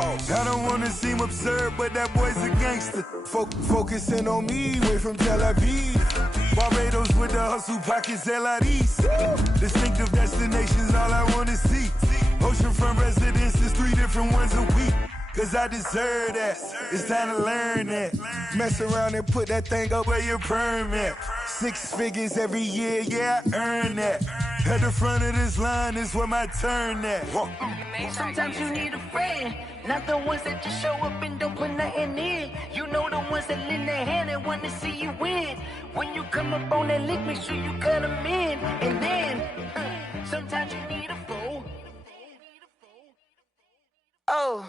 I don't want to seem absurd, but that boy's a gangster. Focusing on me, way from Tel Aviv. Barbados with the hustle, pockets LIDs. Distinctive destinations, all I want to see. Oceanfront residences, 3 different ones a week. Cause I deserve that, it's time to learn that. Mess around and put that thing up where your perm at. 6 figures every year, yeah, I earn that. At the front of this line is where my turn at. Sometimes you need a friend, not the ones that just show up and don't put nothing in. You know the ones that lend their hand and want to see you win. When you come up on that lick, make sure you cut them in. And then, sometimes you need a foe. Oh.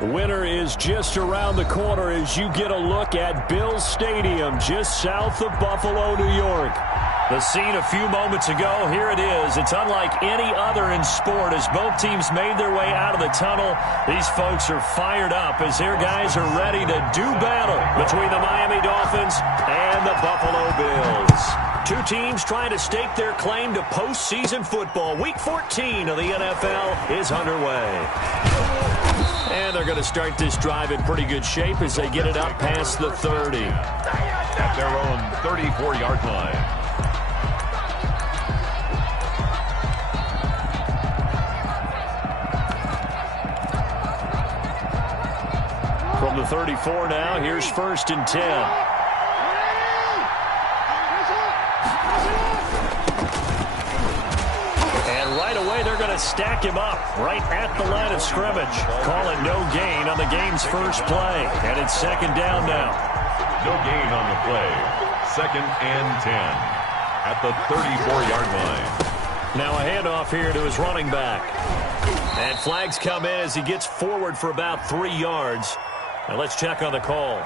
The winner is just around the corner as you get a look at Bills Stadium, just south of Buffalo, New York. The scene a few moments ago, here it is. It's unlike any other in sport as both teams made their way out of the tunnel. These folks are fired up as their guys are ready to do battle between the Miami Dolphins and the Buffalo Bills. 2 teams trying to stake their claim to postseason football. Week 14 of the NFL is underway. And they're going to start this drive in pretty good shape as they get it up past the 30. At their own 34-yard line. From the 34 now, here's 1st and 10. They're going to stack him up right at the line of scrimmage. Call it no gain on the game's first play. And it's 2nd down now. No gain on the play. 2nd and 10 at the 34-yard line. Now a handoff here to his running back. And flags come in as he gets forward for about 3 yards. Now let's check on the call.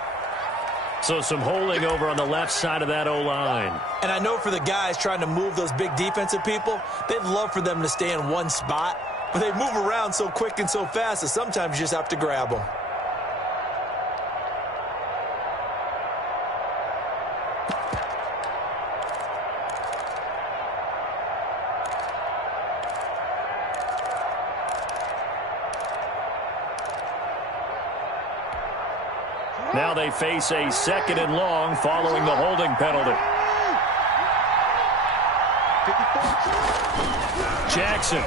So some holding over on the left side of that O-line. And I know for the guys trying to move those big defensive people, they'd love for them to stay in one spot. But they move around so quick and so fast that sometimes you just have to grab them. Now they face a 2nd and long following the holding penalty. Jackson.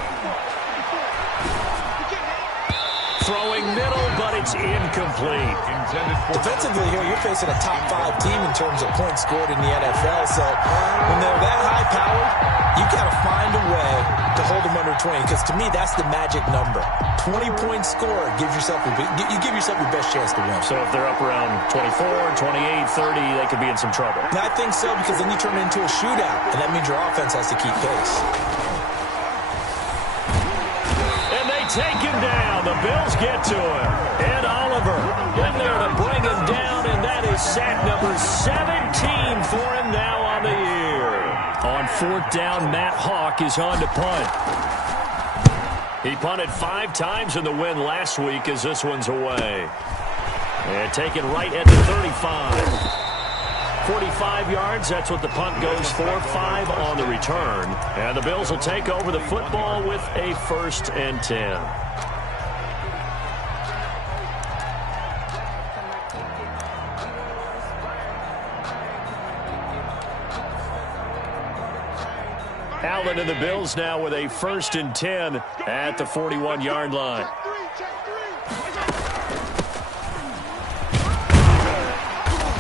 Throwing middle, but it's incomplete. Defensively here, you're facing a top 5 team in terms of points scored in the NFL. So when they're that high-powered, you got to find a way to hold them under 20. Because to me, that's the magic number. 20 points scored gives yourself you give yourself your best chance to win. So if they're up around 24, 28, 30, they could be in some trouble. And I think so, because then you turn it into a shootout, and that means your offense has to keep pace. And they take him down. The Bills get to him. Ed Oliver in there to bring him down, and that is sack number 17 for him now on the year. On 4th down, Matt Hawk is on to punt. He punted 5 times in the win last week as this one's away. And taken right at the 35. 45 yards, that's what the punt goes for. 5 on the return. And the Bills will take over the football with a 1st and 10. Allen and the Bills now with a 1st and 10 at the 41-yard line.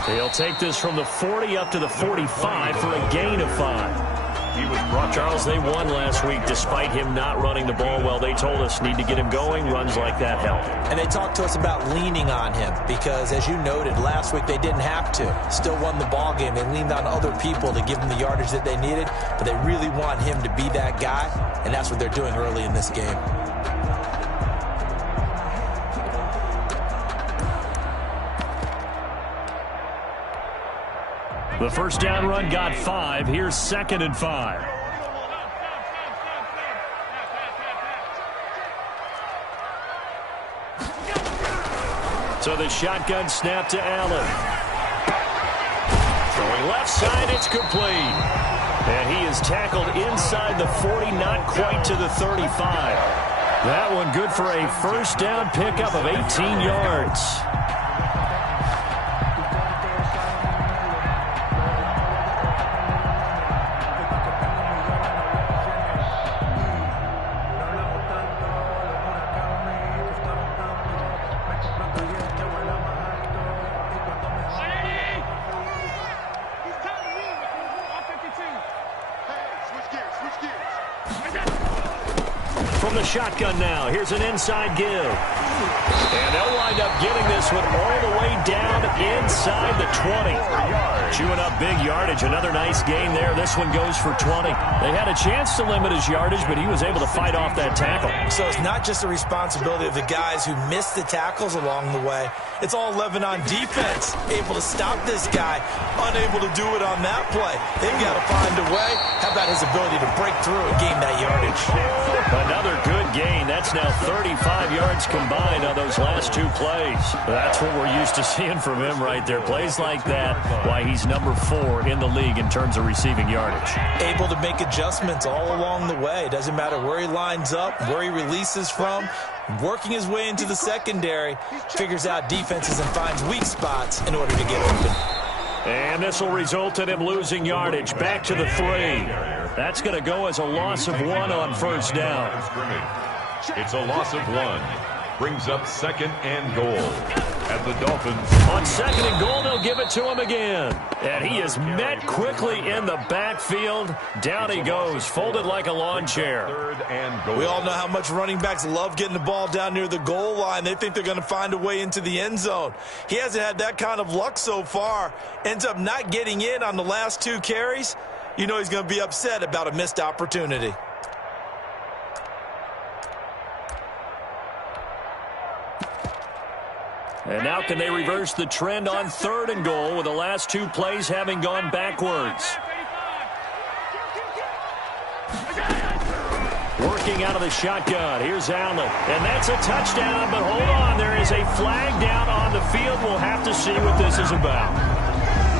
He'll take this from the 40 up to the 45 for a gain of 5. He was brought. Charles, they won last week despite him not running the ball well. They told us need to get him going. Runs like that help. And they talked to us about leaning on him because, as you noted, last week they didn't have to. Still won the ball game. They leaned on other people to give them the yardage that they needed, but they really want him to be that guy, and that's what they're doing early in this game. The first down run got 5. Here's 2nd and 5. So the shotgun snap to Allen. Throwing left side, it's complete. And he is tackled inside the 40, not quite to the 35. That one good for a first down pickup of 18 yards. From the shotgun now, here's an inside give. And they'll wind up getting this one all the way down inside the 20. Chewing up big yardage. Another nice gain there. This one goes for 20. They had a chance to limit his yardage, but he was able to fight off that tackle. So it's not just the responsibility of the guys who missed the tackles along the way. It's all 11 on defense. Able to stop this guy. Unable to do it on that play. They've got to find a way. How about his ability to break through and gain that yardage? Another good gain. That's now 35 yards combined on those last two plays. That's what we're used to seeing from him right there. Plays like that, why he's number 4 in the league in terms of receiving yardage. Able to make adjustments all along the way. Doesn't matter where he lines up, where he releases from. Working his way into the secondary, figures out defenses and finds weak spots in order to get open. And this will result in him losing yardage. Back to the 3. That's going to go as a loss of 1 on first down. It's a loss of 1. Brings up 2nd and goal at the Dolphins. On 2nd and goal, they'll give it to him again. And he is met quickly in the backfield. Down he goes, folded like a lawn chair. 3rd and goal. We all know how much running backs love getting the ball down near the goal line. They think they're going to find a way into the end zone. He hasn't had that kind of luck so far. Ends up not getting in on the last 2 carries. You know he's going to be upset about a missed opportunity. And now can they reverse the trend on 3rd and goal with the last 2 plays having gone backwards? Working out of the shotgun. Here's Allen. And that's a touchdown, but hold on. There is a flag down on the field. We'll have to see what this is about.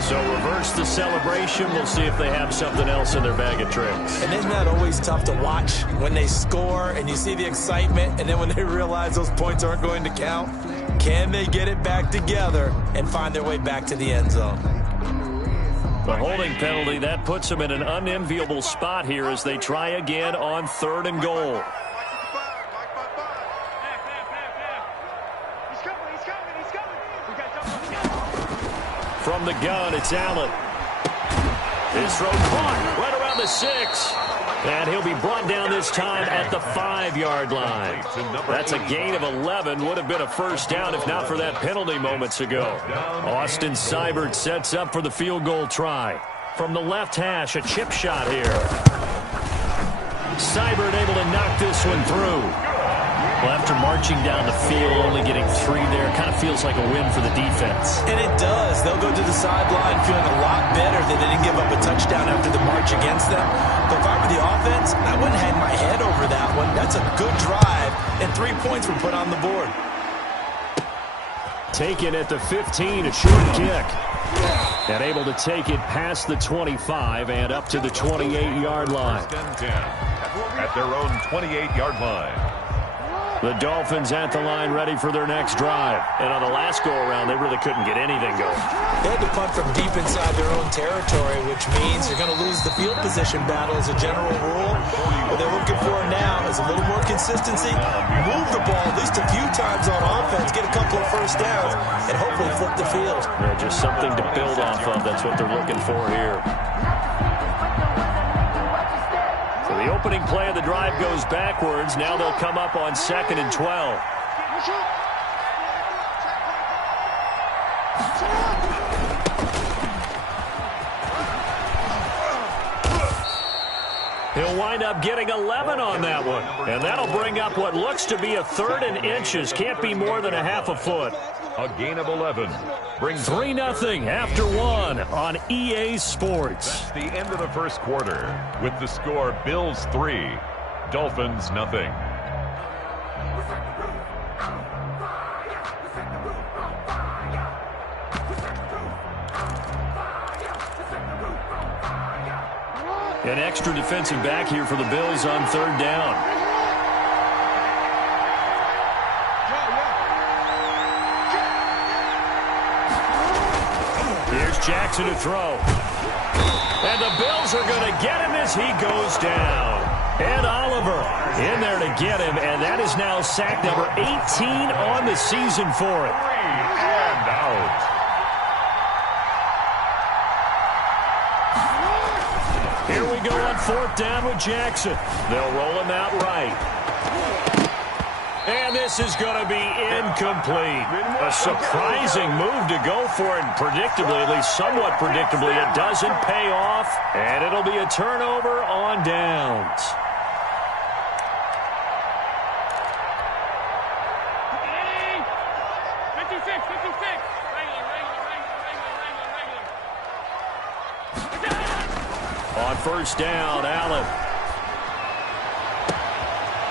So reverse the celebration. We'll see if they have something else in their bag of tricks. And isn't that always tough to watch when they score and you see the excitement, and then when they realize those points aren't going to count? Can they get it back together and find their way back to the end zone? The holding penalty, that puts them in an unenviable spot here as they try again on 3rd and goal. From the gun, it's Allen. His throw caught right around the 6. And he'll be brought down this time at the 5-yard line. That's a gain of 11. Would have been a first down if not for that penalty moments ago. Austin Seibert sets up for the field goal try. From the left hash, a chip shot here. Seibert able to knock this one through. Well, after marching down the field, only getting 3 there, kind of feels like a win for the defense. And it does. They'll go to the sideline feeling a lot better that they didn't give up a touchdown after the march against them. But if I were the offense, I wouldn't hang my head over that one. That's a good drive, and 3 points were put on the board. Taken at the 15, a short kick. And able to take it past the 25 and up to the 28-yard line. At their own 28-yard line. The Dolphins at the line ready for their next drive. And on the last go-around, they really couldn't get anything going. They had to punt from deep inside their own territory, which means they're going to lose the field position battle as a general rule. What they're looking for now is a little more consistency, move the ball at least a few times on offense, get a couple of first downs, and hopefully flip the field. Yeah, just something to build off of. That's what they're looking for here. The opening play of the drive goes backwards. Now they'll come up on 2nd and 12. He'll wind up getting 11 on that one. And that'll bring up what looks to be a 3rd and inches. Can't be more than a half a foot. A gain of 11. Brings 3-0 after 1 on EA Sports. That's the end of the first quarter with the score Bills 3, Dolphins 0. An extra defensive back here for the Bills on 3rd down. Jackson to throw. And the Bills are going to get him as he goes down. And Oliver in there to get him, and that is now sack number 18 on the season for it. 3 and out. Here we go on 4th down with Jackson. They'll roll him out right. And this is going to be incomplete. A surprising move to go for it. Predictably, at least somewhat predictably, it doesn't pay off. And it'll be a turnover on downs. On 1st down, Allen.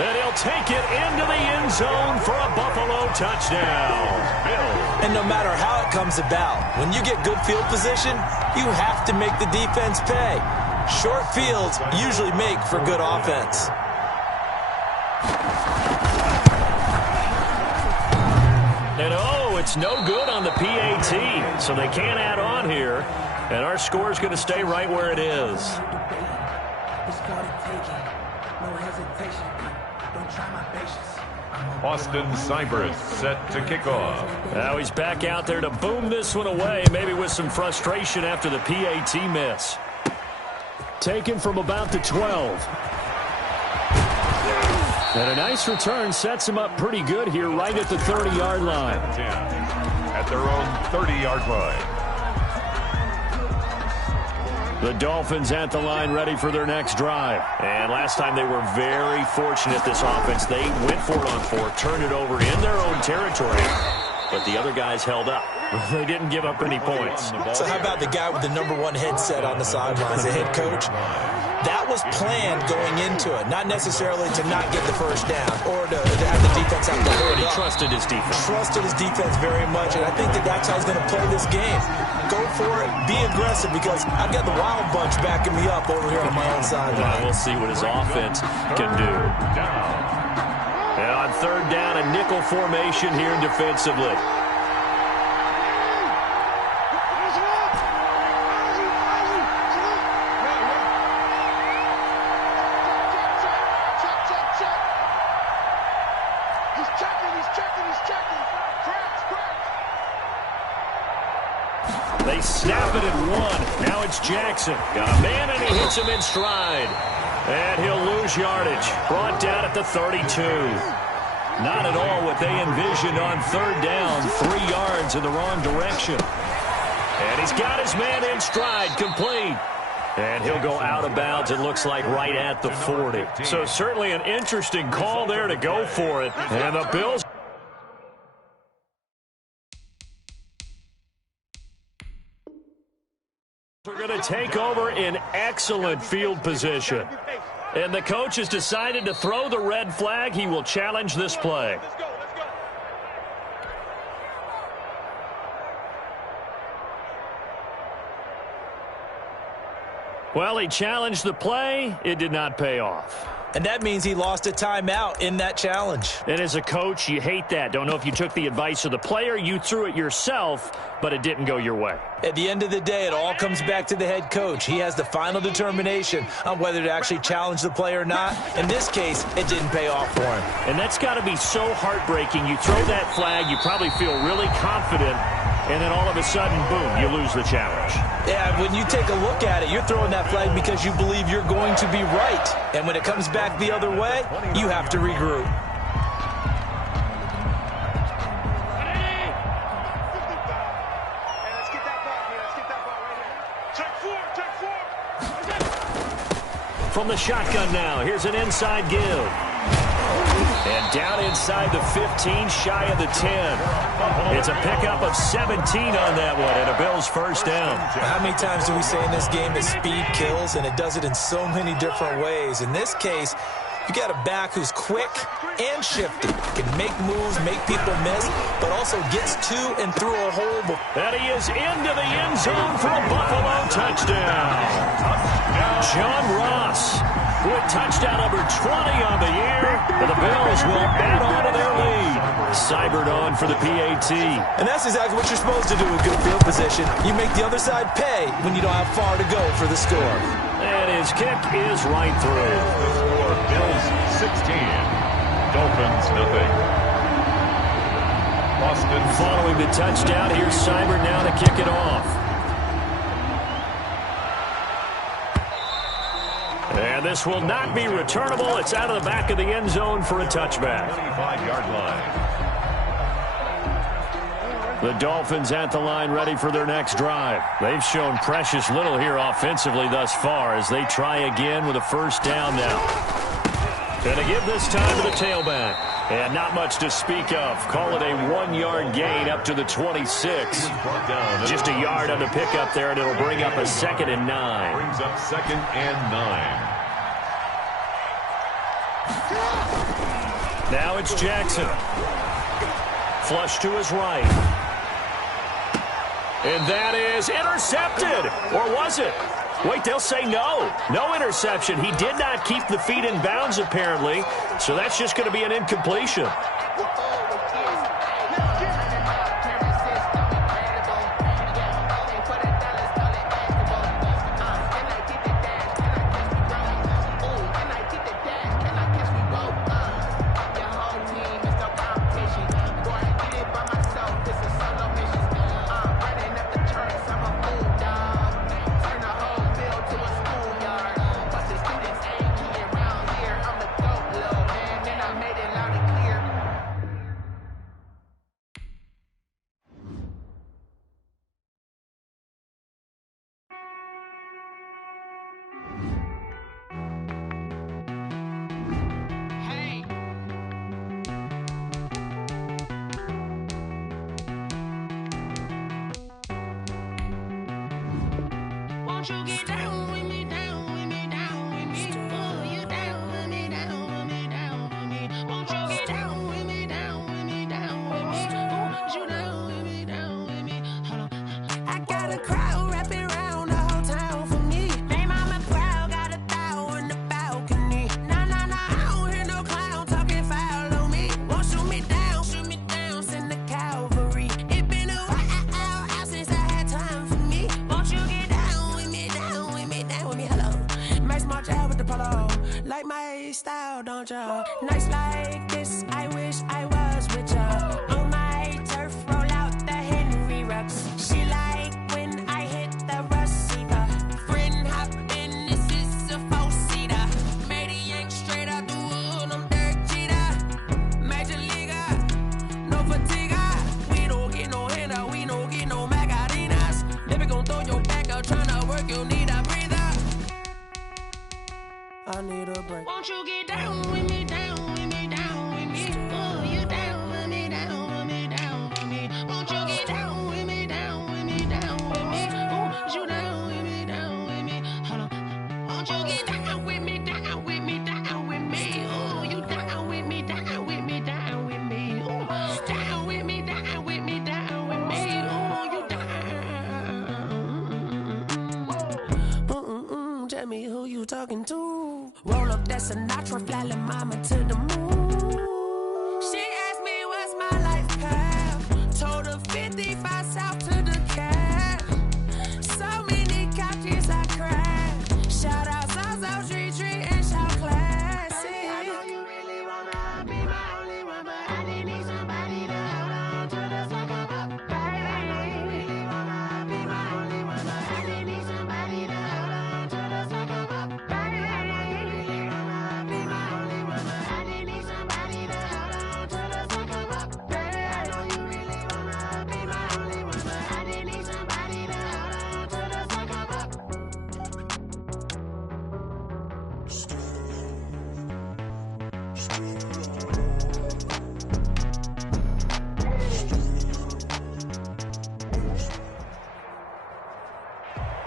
And he'll take it into the end zone for a Buffalo touchdown. And no matter how it comes about, when you get good field position, you have to make the defense pay. Short fields usually make for good offense. And it's no good on the PAT, so they can't add on here. And our score is going to stay right where it is. Austin Cybers set to kick off. Now he's back out there to boom this one away, maybe with some frustration after the PAT miss. Taken from about the 12. And a nice return sets him up pretty good here right at the 30-yard line. 10 at their own 30-yard line. The Dolphins at the line ready for their next drive. And last time they were very fortunate, this offense. They went for it on 4, turned it over in their own territory, but the other guys held up. They didn't give up any points. So how about the guy with the #1 headset on the sidelines, the head coach? That was planned going into it, not necessarily to not get the first down or to have the defense have to hold He up. trusted his defense. Trusted his defense very much, and I think that's how he's going to play this game. Go for it, be aggressive, because I've got the wild bunch backing me up over here on my own sideline. We'll see what his offense can do. And on 3rd down, a nickel formation here defensively. They snap it at 1. Now it's Jackson. Got a man, and he hits him in stride. And he'll lose yardage. Brought down at the 32. Not at all what they envisioned on 3rd down. 3 yards in the wrong direction. And he's got his man in stride, complete. And he'll go out of bounds, it looks like, right at the 40. So certainly an interesting call there to go for it. And the Bills are going to take over in excellent field position. And the coach has decided to throw the red flag. He will challenge this play. Well, he challenged the play. It did not pay off. And that means he lost a timeout in that challenge. And as a coach, you hate that. Don't know if you took the advice of the player, you threw it yourself, but it didn't go your way. At the end of the day, it all comes back to the head coach. He has the final determination on whether to actually challenge the play or not. In this case, it didn't pay off for him. And that's got to be so heartbreaking. You throw that flag, you probably feel really confident, and then all of a sudden, boom, you lose the challenge. Yeah, when you take a look at it, you're throwing that flag because you believe you're going to be right. And when it comes back the other way, you have to regroup. From the shotgun now, here's an inside give. And down inside the 15, shy of the 10. It's a pickup of 17 on that one, and a Bills first down. How many times do we say in this game that speed kills, and it does it in so many different ways? In this case, you got a back who's quick and shifty, can make moves, make people miss, but also gets to and through a hole. And he is into the end zone for a Buffalo touchdown. John Ross with touchdown number 20 on the year. And the Bills will add on to their lead. Seibert on for the PAT. And that's exactly what you're supposed to do with good field position. You make the other side pay when you don't have far to go for the score. And his kick is right through. The score, Bills 16, Dolphins nothing. Boston following the touchdown. Here's Seibert now to kick it off. And this will not be returnable. It's out of the back of the end zone for a touchback. 25-yard line. The Dolphins at the line ready for their next drive. They've shown precious little here offensively thus far as they try again with a first down now. And to give this time to the tailback. And not much to speak of. Call it a 1-yard gain up to the 26. Just a yard on the pickup there, and it'll bring up a 2nd and 9. Brings up 2nd and 9. Now it's Jackson. Flush to his right. And that is intercepted. Or was it? Wait, they'll say no. No interception. He did not keep the feet in bounds, apparently. So that's just going to be an incompletion. Nights like this, I wish I was with ya. On my turf, roll out the Henry rocks. She like when I hit the receiver. Friend hop in, this is a 4-seater. Made a yank straight out the wood, I'm Derek Jeter. Major leaguer, no fatigue. We don't get no hander, we don't get no Macarinas. Never gon' throw your back out, tryna work, you need a breather. I need a break. Won't you get down with me, down with me, down with me? Oh, you down with me, down with me, down with me. Won't you get down with me, down with me, down with me? Oh, you down with me, down with me? Hold on. Won't you get down with me, down with me, down with me? Oh, you down with me, down with me, down with me? Oh, down with me, down with me, down with me? Oh, you down. Tell me who you talking to. Roll up that Sinatra, fly la mama to the moon. She asked me what's my life path. Told her 55 south to the cab. So many couches I cried. Shout out South Street and shout classy. I know you really wanna be my only one, but I didn't need somebody to hold on to the sucker up. Baby, I know you really wanna be my only one, but I didn't need somebody to hold on to the sucker up. Baby, I know you really wanna be my only one, but I didn't need somebody to hold on to the sucker up. Baby, I know you really wanna be my only one, but I didn't need somebody to hold on to the sucker up.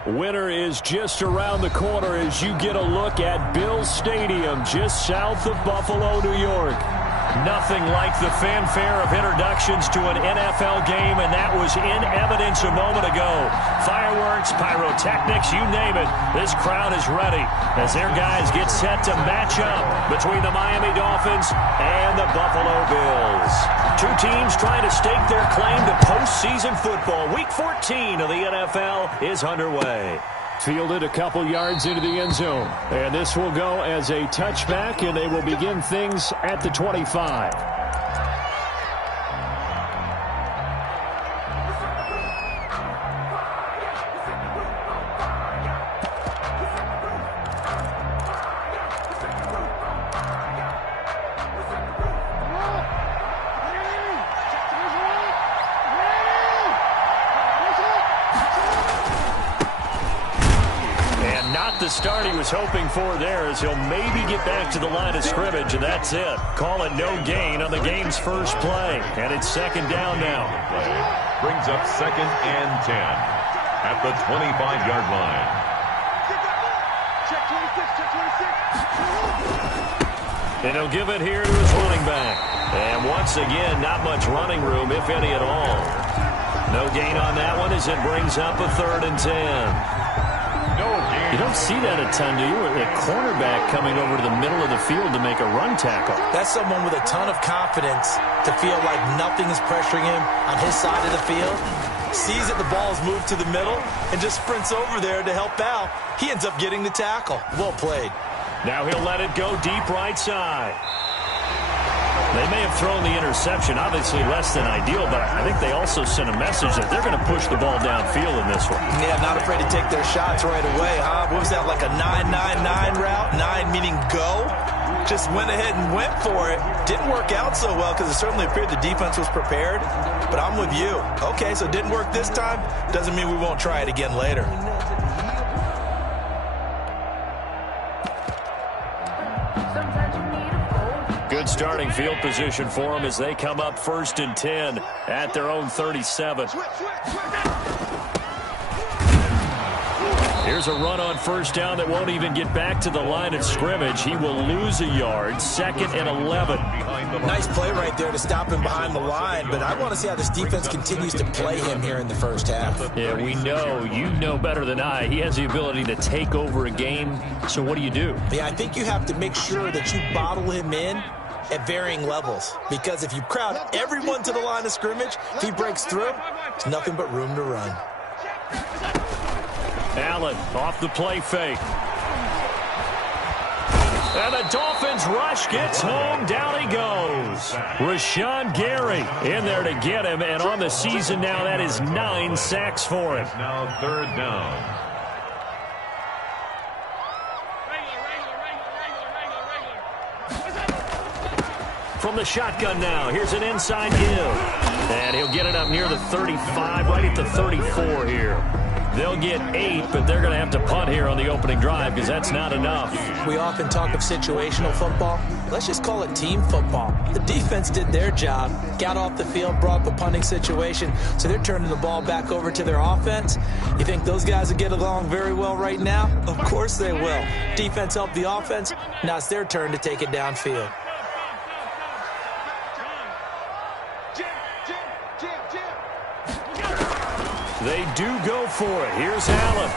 Winter is just around the corner as you get a look at Bills Stadium just south of Buffalo, New York. Nothing like the fanfare of introductions to an NFL game, and that was in evidence a moment ago. Fireworks, pyrotechnics, you name it. This crowd is ready as their guys get set to match up between the Miami Dolphins and the Buffalo Bills. Two teams trying to stake their claim to postseason football. Week 14 of the NFL is underway. Fielded a couple yards into the end zone. And this will go as a touchback, and they will begin things at the 25. The start he was hoping for there as he'll maybe get back to the line of scrimmage, and that's it. Call it no gain on the game's first play, and it's second down now. Brings up 2nd and 10 at the 25-yard line. And he'll give it here to his running back. And once again, not much running room, if any at all. No gain on that one as it brings up a 3rd and 10. You don't see that a ton, do you? A cornerback coming over to the middle of the field to make a run tackle. That's someone with a ton of confidence to feel like nothing is pressuring him on his side of the field. Sees that the ball is moved to the middle and just sprints over there to help out. He ends up getting the tackle. Well played. Now he'll let it go deep right side. They may have thrown the interception, obviously less than ideal, but I think they also sent a message that they're going to push the ball downfield in this one. Yeah, not afraid to take their shots right away, huh? What was that, like a 9-9-9 route? 9 meaning go? Just went ahead and went for it. Didn't work out so well because it certainly appeared the defense was prepared, but I'm with you. Okay, so it didn't work this time. Doesn't mean we won't try it again later. Good starting field position for them as they come up 1st and 10 at their own 37. Here's a run on 1st down that won't even get back to the line of scrimmage. He will lose a yard. 2nd and 11. Nice play right there to stop him behind the line, but I want to see how this defense continues to play him here in the first half. Yeah, we know. You know better than I. He has the ability to take over a game, so what do you do? Yeah, I think you have to make sure that you bottle him in at varying levels, because if you crowd everyone to the line of scrimmage, if he breaks through, there's nothing but room to run. Allen off the play fake. And the Dolphins rush gets home. Down he goes. Rashawn Gary in there to get him, and on the season now, that is 9 sacks for him. Now 3rd down. From the shotgun now, here's an inside give. And he'll get it up near the 35, right at the 34 here. They'll get 8, but they're going to have to punt here on the opening drive because that's not enough. We often talk of situational football. Let's just call it team football. The defense did their job, got off the field, brought the punting situation, so they're turning the ball back over to their offense. You think those guys will get along very well right now? Of course they will. Defense helped the offense. Now it's their turn to take it downfield. They do go for it. Here's Allen.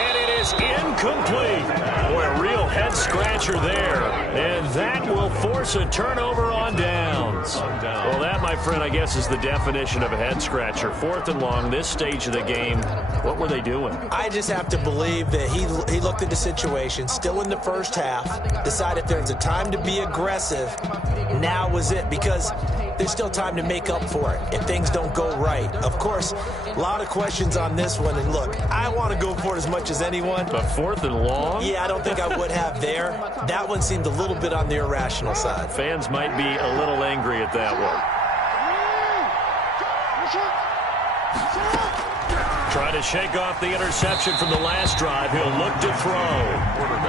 And it is incomplete. Boy, a real head-scratcher there. And that will force a turnover on downs. Well, that, my friend, I guess is the definition of a head-scratcher. 4th and long, this stage of the game. What were they doing? I just have to believe that he looked at the situation, still in the first half, decided if there's a time to be aggressive, now was it, because there's still time to make up for it if things don't go right. Of course, a lot of questions on this one, and look, I want to go for it as much as anyone. But 4th and long? Yeah, I don't think I would have there. That one seemed a little bit on the irrational side. Fans might be a little angry at that one. Trying to shake off the interception from the last drive. He'll look to throw.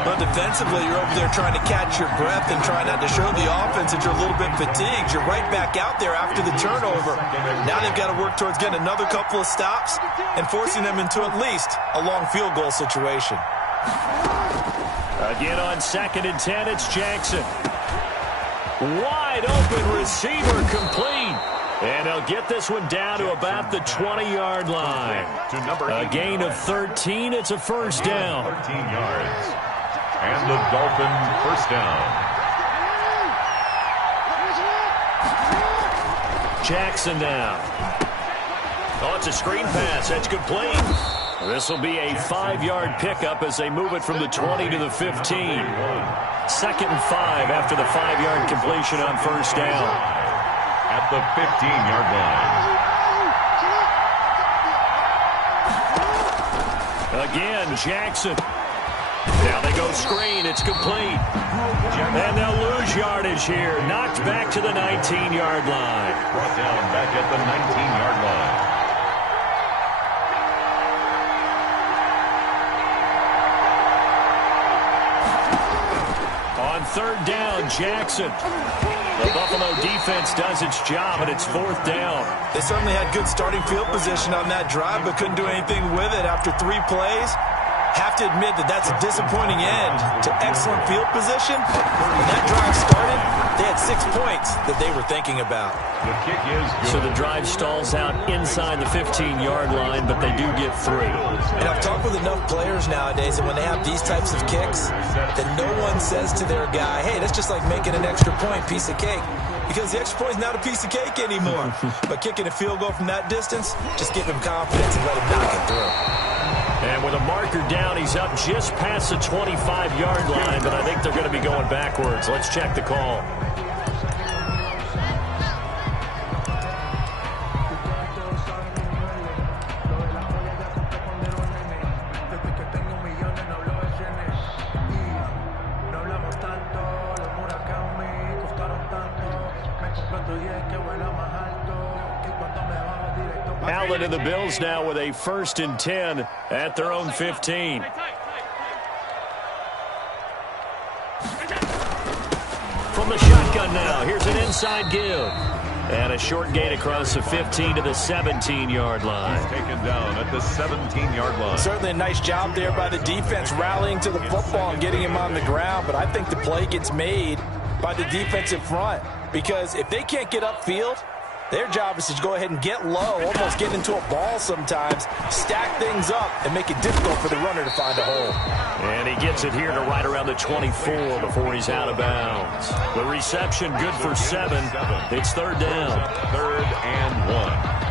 But defensively, you're over there trying to catch your breath and try not to show the offense that you're a little bit fatigued. You're right back out there after the turnover. Now they've got to work towards getting another couple of stops and forcing them into at least a long field goal situation. Again on 2nd and 10, it's Jackson. Wide open receiver complete. And he'll get this one down to about the 20-yard line. A gain of 13. It's a 1st down. 13 yards. And the Dolphins first down. Jackson now. Oh, it's a screen pass. That's complete. This will be a 5-yard pickup as they move it from the 20 to the 15. 2nd and 5 after the 5-yard completion on first down. At the 15-yard line. Again, Jackson. Now they go screen. It's complete. And they'll lose yardage here. Knocked back to the 19-yard line. Brought down back at the 19-yard line. On 3rd down, Jackson. The Buffalo defense does its job, and it's 4th down. They certainly had good starting field position on that drive, but couldn't do anything with it after 3 plays. Have to admit that that's a disappointing end to excellent field position. When that drive started, they had 6 points that they were thinking about. The kick is good. So the drive stalls out inside the 15-yard line, but they do get 3. And I've talked with enough players nowadays that when they have these types of kicks, that no one says to their guy, hey, that's just like making an extra point, piece of cake. Because the extra point is not a piece of cake anymore. But kicking a field goal from that distance, just give him confidence and let him knock it through. And with a marker down, he's up just past the 25-yard line, but I think they're going to be going backwards. Let's check the call. Allen and the Bills now with a 1st and 10 at their own 15. From the shotgun now, here's an inside give. And a short gain across the 15 to the 17-yard line. He's taken down at the 17-yard line. Certainly a nice job there by the defense rallying to the football and getting him on the ground, but I think the play gets made by the defensive front because if they can't get upfield, their job is to go ahead and get low, almost get into a ball sometimes, stack things up, and make it difficult for the runner to find a hole. And he gets it here to right around the 24 before he's out of bounds. The reception good for 7. It's 3rd down. 3rd and 1.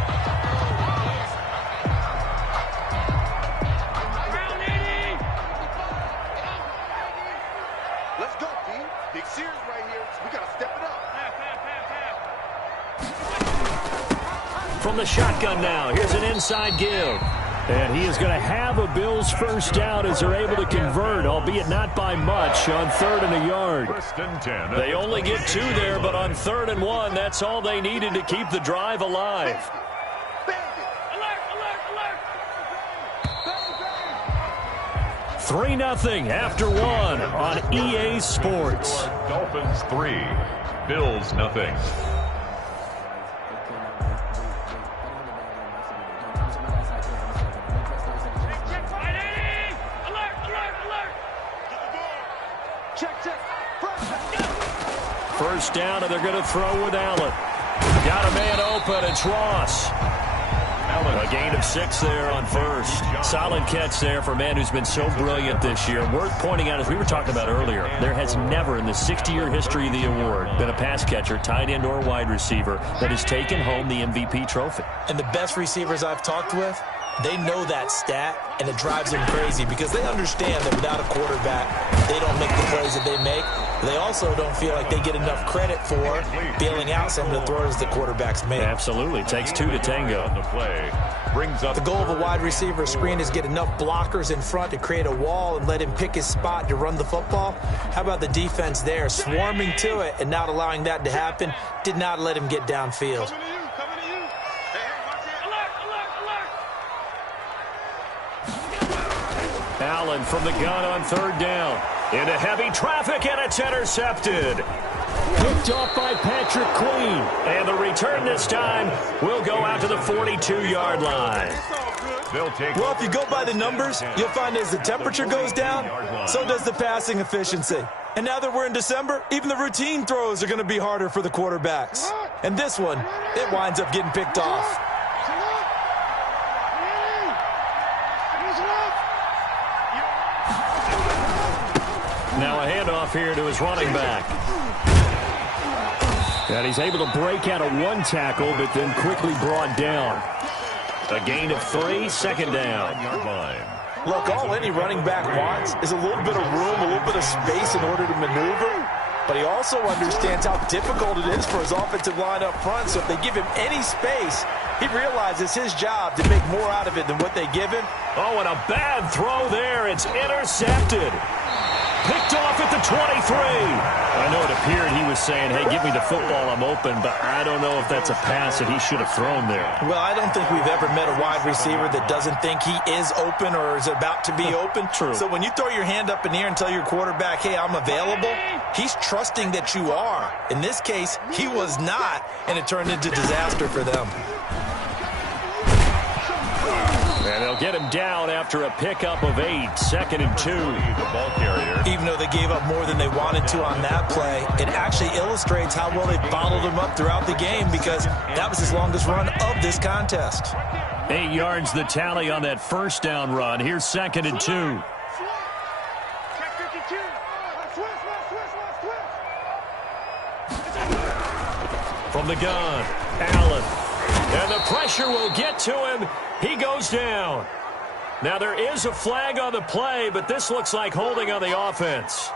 From the shotgun now, here's an inside give. And he is going to have a Bills 1st down as they're able to convert, albeit not by much, on 3rd and a yard. 1st and 10. They only get 2 there, but on 3rd and 1, that's all they needed to keep the drive alive. 3-0 after 1 on EA Sports. Dolphins 3, Bills 0. First down, and they're going to throw with Allen. Got a man open. It's Ross. A gain of 6 there on first. Solid catch there for a man who's been so brilliant this year. Worth pointing out, as we were talking about earlier, there has never in the 60-year history of the award been a pass catcher, tight end, or wide receiver that has taken home the MVP trophy. And the best receivers I've talked with, they know that stat, and it drives them crazy because they understand that without a quarterback, they don't make the plays that they make. They also don't feel like they get enough credit for bailing out some of the throws the quarterbacks make. Absolutely. It takes 2 to tango. The play brings up the goal of a wide receiver screen is get enough blockers in front to create a wall and let him pick his spot to run the football. How about the defense there, swarming to it and not allowing that to happen? Did not let him get downfield. Allen from the gun on 3rd down. Into heavy traffic, and it's intercepted. Picked off by Patrick Queen. And the return this time will go out to the 42-yard line. Well, if you go by the numbers, you'll find as the temperature goes down, so does the passing efficiency. And now that we're in December, even the routine throws are going to be harder for the quarterbacks. And this one, it winds up getting picked off. Now a handoff here to his running back. And he's able to break out of one tackle, but then quickly brought down. A gain of 3, second down. Look, all any running back wants is a little bit of room, a little bit of space in order to maneuver. But he also understands how difficult it is for his offensive line up front. So if they give him any space, he realizes his job to make more out of it than what they give him. Oh, and a bad throw there. It's intercepted. Picked off at the 23. I know it appeared he was saying, hey, give me the football, I'm open, but I don't know if that's a pass that he should have thrown there. Well, I don't think we've ever met a wide receiver that doesn't think he is open or is about to be open. True. So when you throw your hand up in the air and tell your quarterback, hey, I'm available, he's trusting that you are. In this case, he was not, and it turned into disaster for them. And they'll get him down after a pickup of 8, second and 2. The ball carrier. Even though they gave up more than they wanted to on that play, it actually illustrates how well they bottled him up throughout the game because that was his longest run of this contest. 8 yards the tally on that first down run. Here's second and 2. From the gun, Allen. And the pressure will get to him. He goes down. Now there is a flag on the play, but this looks like holding on the offense.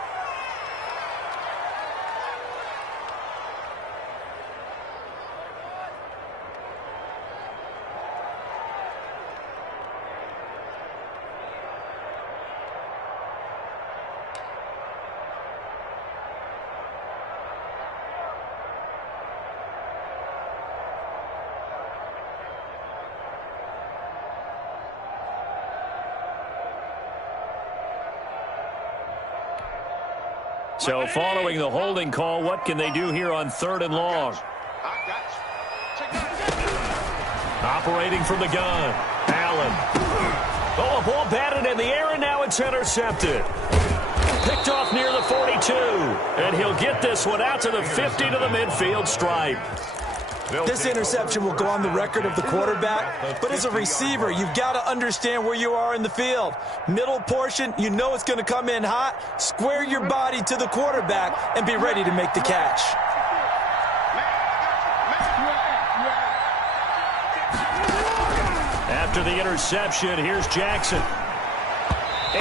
So following the holding call, what can they do here on 3rd and long? Operating from the gun, Allen. Oh, a ball batted in the air, and now it's intercepted. Picked off near the 42, and he'll get this one out to the 50 to the midfield stripe. This interception will go on the record of the quarterback, but as a receiver, you've got to understand where you are in the field. Middle portion, you know it's going to come in hot. Square your body to the quarterback and be ready to make the catch. After the interception, here's Jackson.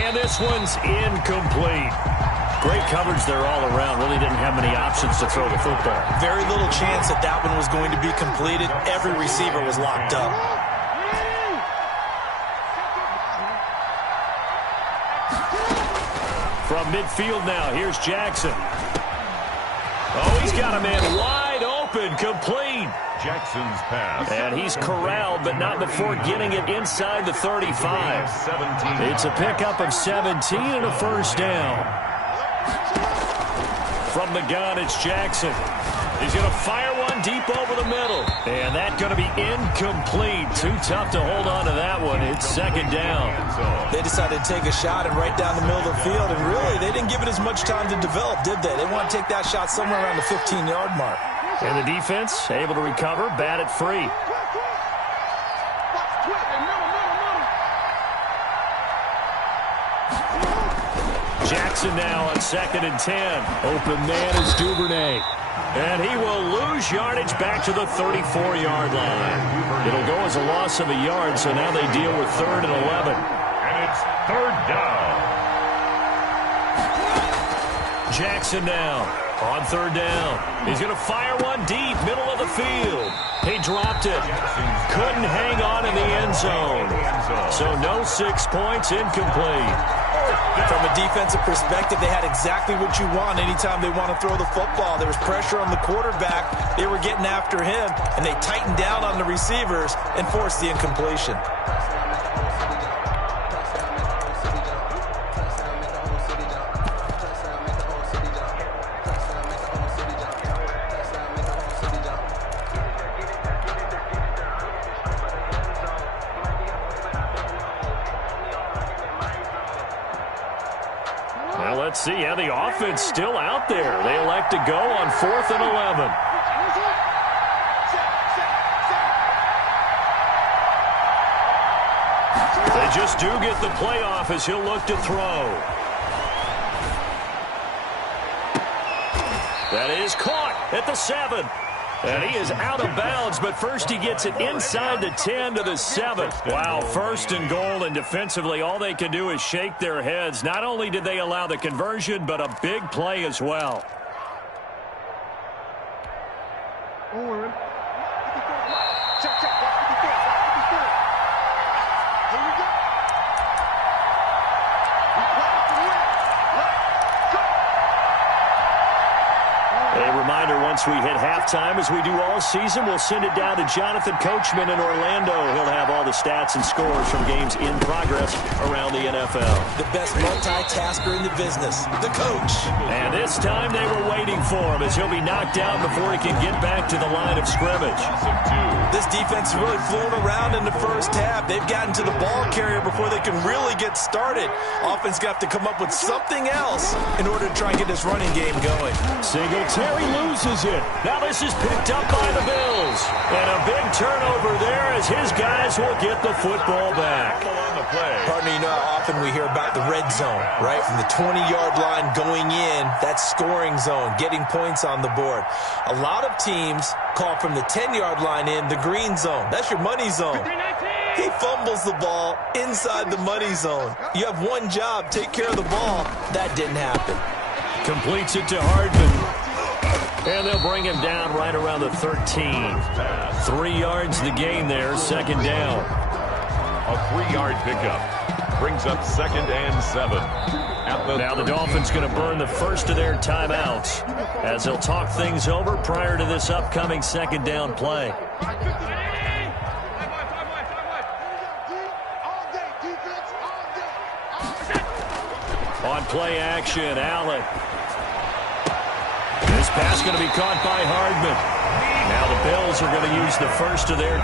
And this one's incomplete. Great coverage there all around. Really didn't have many options to throw the football. Very little chance that that one was going to be completed. Every receiver was locked up. From midfield now, here's Jackson. Oh, he's got a man wide open, complete. Jackson's pass. And he's corralled, but not before getting it inside the 35. It's a pickup of 17 and a first down. From the gun, it's Jackson. He's going to fire one deep over the middle. And that's going to be incomplete. Too tough to hold on to that one. It's second down. They decided to take a shot and right down the middle of the field. And really, they didn't give it as much time to develop, did they? They want to take that shot somewhere around the 15-yard mark. And the defense able to recover, bat it free. Jackson now on 2nd and 10. Open man is Duvernay. And he will lose yardage back to the 34-yard line. It'll go as a loss of a yard, so now they deal with 3rd and 11. And it's 3rd down. Jackson now on 3rd down. He's going to fire one deep, middle of the field. He dropped it. Couldn't hang on in the end zone. So no 6 points, incomplete. From a defensive perspective, they had exactly what you want anytime they want to throw the football. There was pressure on the quarterback. They were getting after him, and they tightened down on the receivers and forced the incompletion. Let's see, yeah, the offense still out there. They elect to go on 4th and 11. They just do get the playoff as he'll look to throw. That is caught at the 7. And he is out of bounds, but first he gets it inside the 10 to the 7. Wow, first and goal, and defensively all they can do is shake their heads. Not only did they allow the conversion, but a big play as well. Once we hit halftime, as we do all season, we'll send it down to Jonathan Coachman in Orlando. He'll have all the stats and scores from games in progress around the NFL. The best multitasker in the business, the coach. And this time they were waiting for him as he'll be knocked down before he can get back to the line of scrimmage. This defense has really flown around in the first half. They've gotten to the ball carrier before they can really get started. Offense got to come up with something else in order to try and get this running game going. Singletary loses it. Now this is picked up by the Bills. And a big turnover there as his guys will get the football back. Partner, you know how often we hear about the red zone, right? From the 20-yard line going in, that's scoring zone, getting points on the board. A lot of teams call from the 10-yard line in the green zone. That's your money zone. He fumbles the ball inside the money zone. You have one job, take care of the ball. That didn't happen. Completes it to Hardman. And they'll bring him down right around the 13. 3 yards the gain there, second down. A 3-yard pickup brings up 2nd and 7. Now the Dolphins going to burn the first of their timeouts as they'll talk things over prior to this upcoming second down play. On play action, Allen. This pass going to be caught by Hardman. Now the Bills are going to use the first of their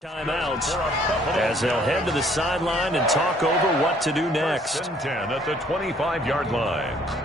timeouts as they'll head to the sideline and talk over what to do next. 1st and 10 at the 25-yard line.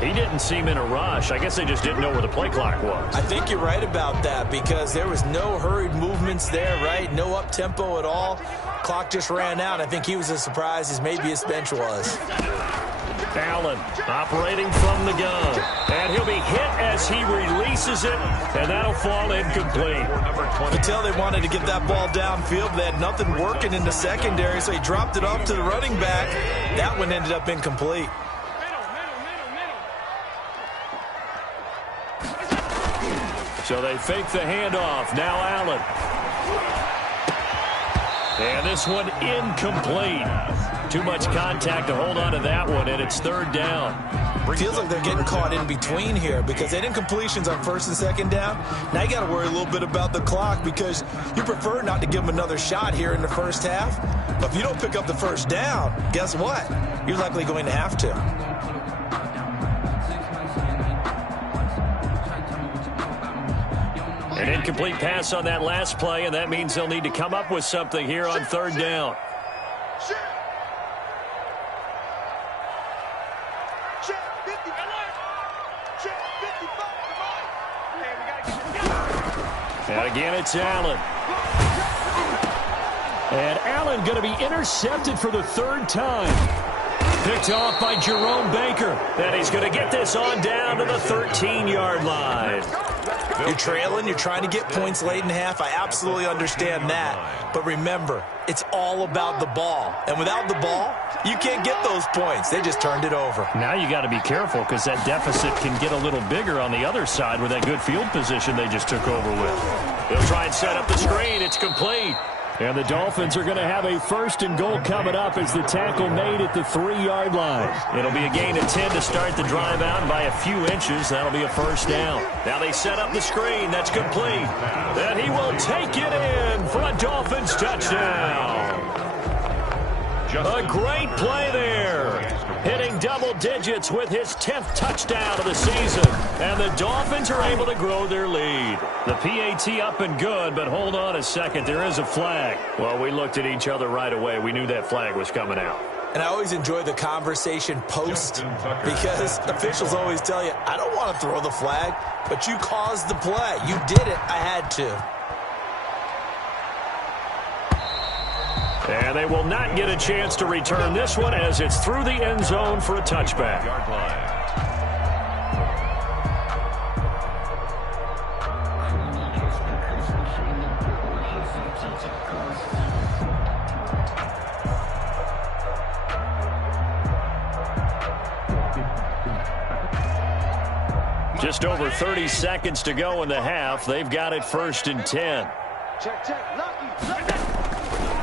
He didn't seem in a rush. I guess they just didn't know where the play clock was. I think you're right about that because there was no hurried movements there, right? No up-tempo at all. Clock just ran out. I think he was as surprised as maybe his bench was. Allen operating from the gun. And he'll be hit as he releases it, and that'll fall incomplete. You could tell they wanted to get that ball downfield. They had nothing working in the secondary, so he dropped it off to the running back. That one ended up incomplete. So they fake the handoff. Now Allen. And this one incomplete. Too much contact to hold on to that one, and it's third down. Feels like they're getting caught in between here because they did incompletions on first and second down. Now you got to worry a little bit about the clock because you prefer not to give them another shot here in the first half. But if you don't pick up the first down, guess what? You're likely going to have to. An incomplete pass on that last play, and that means they'll need to come up with something here on third down. And again, it's Allen. And Allen going to be intercepted for the third time. Picked off by Jerome Baker. And he's going to get this on down to the 13-yard line. You're trailing. You're trying to get points late in half. I absolutely understand that. But remember, it's all about the ball. And without the ball, you can't get those points. They just turned it over. Now you got to be careful because that deficit can get a little bigger on the other side with that good field position they just took over with. They'll try and set up the screen. It's complete. And the Dolphins are going to have a 1st and goal coming up as the tackle made at the 3-yard line. It'll be a gain of 10 to start the drive out by a few inches. That'll be a 1st down. Now they set up the screen. That's complete. And he will take it in for a Dolphins touchdown. A great play there. Hitting double digits with his 10th touchdown of the season. And the Dolphins are able to grow their lead. The PAT up and good, but hold on a second. There is a flag. Well, we looked at each other right away. We knew that flag was coming out. And I always enjoy the conversation post because officials always tell you, I don't want to throw the flag, but you caused the play. You did it. I had to. And they will not get a chance to return this one as it's through the end zone for a touchback. Just over 30 seconds to go in the half. They've got it 1st and 10.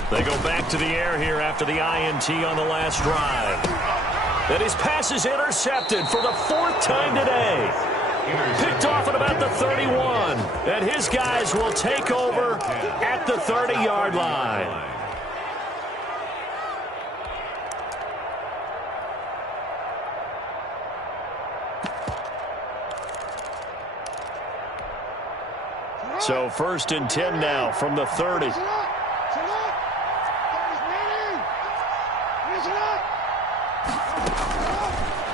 They go back to the air here after the INT on the last drive. And his pass is intercepted for the 4th time today. Picked off at about the 31. And his guys will take over at the 30-yard line. So 1st and 10 now from the 30.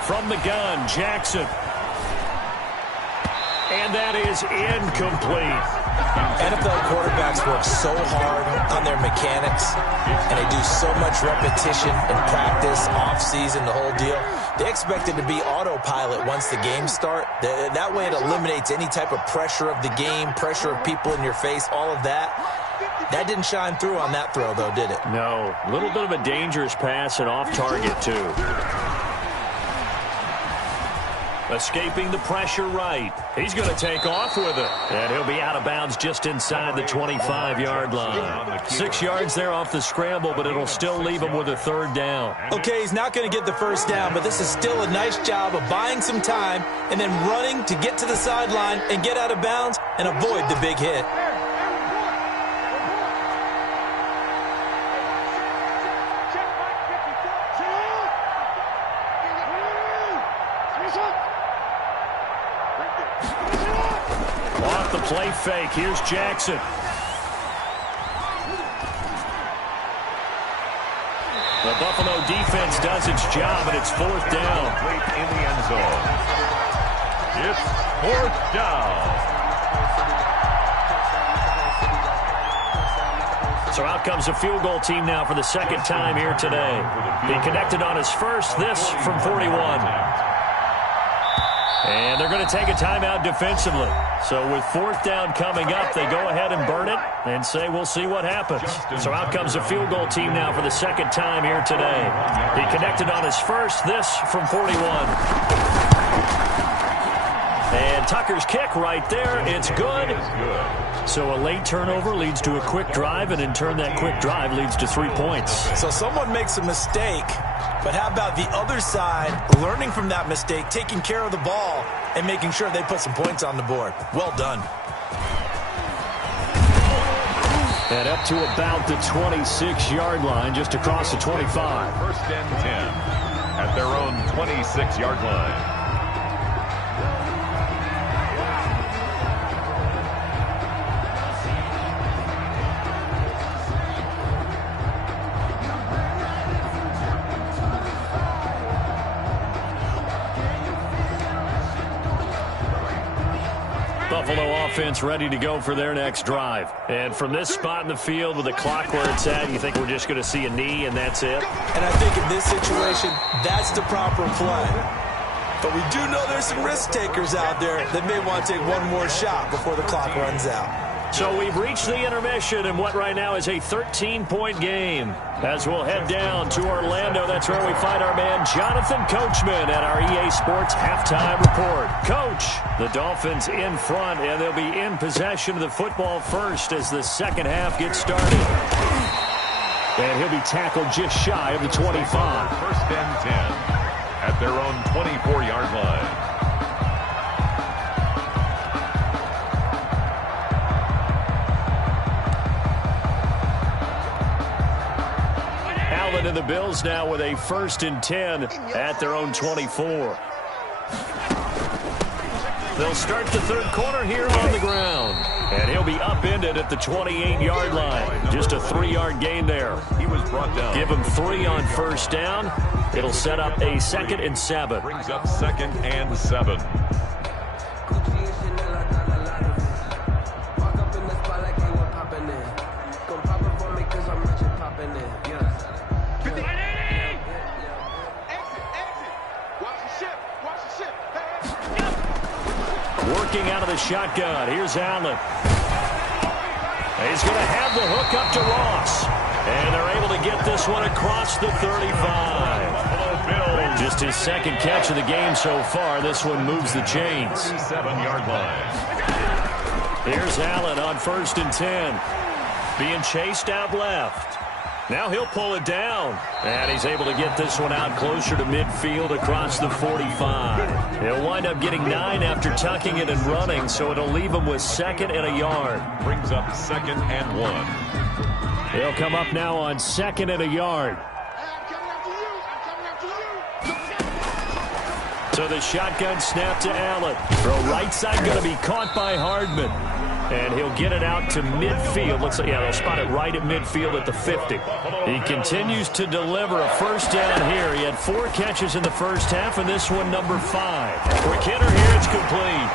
From the gun, Jackson. And that is incomplete. NFL quarterbacks work so hard on their mechanics, and they do so much repetition in practice, off-season, the whole deal. They expect it to be autopilot once the games start. That way it eliminates any type of pressure of the game, pressure of people in your face, all of that. That didn't shine through on that throw, though, did it? No. A little bit of a dangerous pass and off target, too. Escaping the pressure right. He's going to take off with it. And he'll be out of bounds just inside the 25-yard line. 6 yards there off the scramble, but it'll still leave him with a 3rd down. Okay, he's not going to get the 1st down, but this is still a nice job of buying some time and then running to get to the sideline and get out of bounds and avoid the big hit. Play fake. Here's Jackson. The Buffalo defense does its job, and it's 4th down. In the end zone. It's 4th down. So out comes a field goal team now for the 2nd time here today. He connected on his first, this from 41. And they're going to take a timeout defensively. So with 4th down coming up, they go ahead and burn it and say we'll see what happens. So out comes a field goal team now for the 2nd time here today. He connected on his first, this from 41. And Tucker's kick right there. It's good. So a late turnover leads to a quick drive, and in turn that quick drive leads to 3 points. So someone makes a mistake, but how about the other side learning from that mistake, taking care of the ball, and making sure they put some points on the board? Well done. And up to about the 26-yard line, just across the 25. 1st and 10 at their own 26-yard line. Buffalo offense ready to go for their next drive. And from this spot in the field with the clock where it's at, you think we're just going to see a knee and that's it? And I think in this situation, that's the proper play. But we do know there's some risk takers out there that may want to take one more shot before the clock runs out. So we've reached the intermission in what right now is a 13-point game. As we'll head down to Orlando, that's where we find our man Jonathan Coachman at our EA Sports Halftime Report. Coach, the Dolphins in front, and they'll be in possession of the football first as the second half gets started. And he'll be tackled just shy of the 25. First and 10 at their own 24-yard line. And the Bills now with a first and 10 at their own 24. They'll start the third quarter here on the ground. And he'll be upended at the 28-yard line. Just a 3-yard gain there. He was brought down. Give him 3 on first down. It'll set up a 2nd and 7. Brings up 2nd and 7. Working out of the shotgun. Here's Allen. He's going to have the hook up to Ross. And they're able to get this one across the 35. Just his second catch of the game so far. This one moves the chains. 7-yard line. Here's Allen on first and 10. Being chased out left. Now he'll pull it down. And he's able to get this one out closer to midfield across the 45. He'll wind up getting 9 after tucking it and running, so it'll leave him with 2nd and a yard. Brings up 2nd and 1. He'll come up now on 2nd and a yard. So the shotgun snap to Allen. Throw right side going to be caught by Hardman. And he'll get it out to midfield. Looks like, yeah, they'll spot it right at midfield at the 50. He continues to deliver a first down here. He had 4 catches in the first half, and this one number 5. Quick hitter here, it's complete.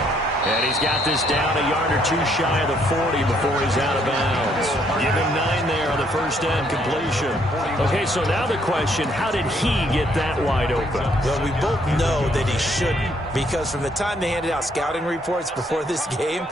And he's got this down a yard or 2 shy of the 40 before he's out of bounds. Give him 9 there on the first down completion. Okay, so now the question, how did he get that wide open? Well, we both know that he shouldn't, because from the time they handed out scouting reports before this game,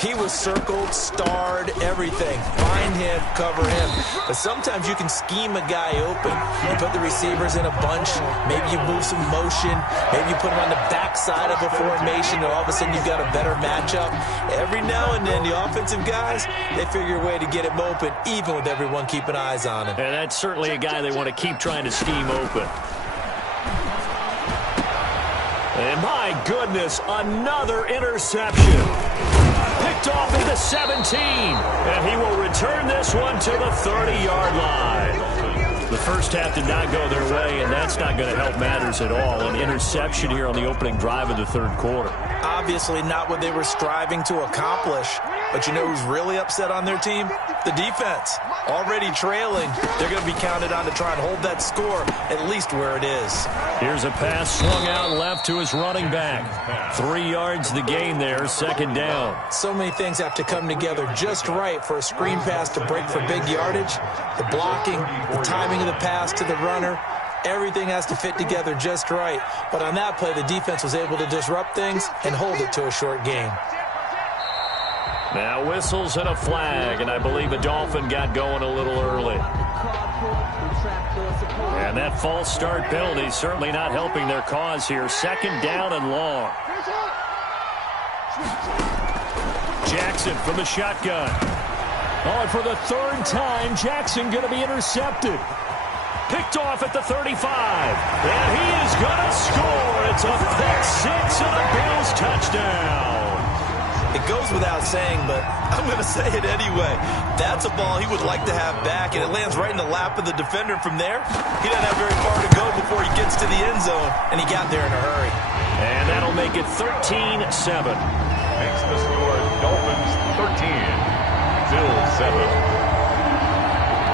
he was circled, starred, everything. Find him, cover him. But sometimes you can scheme a guy open. You put the receivers in a bunch. Maybe you move some motion. Maybe you put him on the backside of a formation, and all of a sudden you've got a better matchup. Every now and then, the offensive guys, they figure a way to get him open, even with everyone keeping eyes on him. And that's certainly a guy they want to keep trying to scheme open. And my goodness, another interception. Picked off at the 17. And he will return this one to the 30-yard line. The first half did not go their way, and that's not going to help matters at all. An interception here on the opening drive of the third quarter. Obviously not what they were striving to accomplish. But you know who's really upset on their team? The defense. Already trailing. They're going to be counted on to try and hold that score at least where it is. Here's a pass swung out left to his running back. 3 yards the gain there, 2nd down. So many things have to come together just right for a screen pass to break for big yardage. The blocking, the timing of the pass to the runner. Everything has to fit together just right. But on that play, the defense was able to disrupt things and hold it to a short gain. Now whistles and a flag, and I believe the Dolphin got going a little early. And that false start penalty certainly not helping their cause here. 2nd down and long. Jackson from the shotgun. Oh, and for the 3rd time, Jackson going to be intercepted. Picked off at the 35. And he is going to score. It's a pick 6 and a Bills touchdown. It goes without saying, but I'm going to say it anyway. That's a ball he would like to have back, and it lands right in the lap of the defender from there. He doesn't have very far to go before he gets to the end zone, and he got there in a hurry. And that'll make it 13-7. Makes the score Dolphins 13, Bills 7.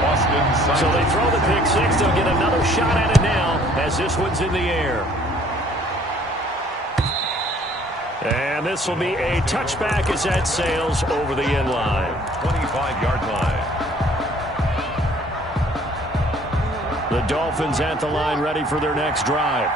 Boston. So they throw the pick 6. They'll get another shot at it now as this one's in the air. And this will be a touchback as that sails over the end line. 25-yard line. The Dolphins at the line ready for their next drive.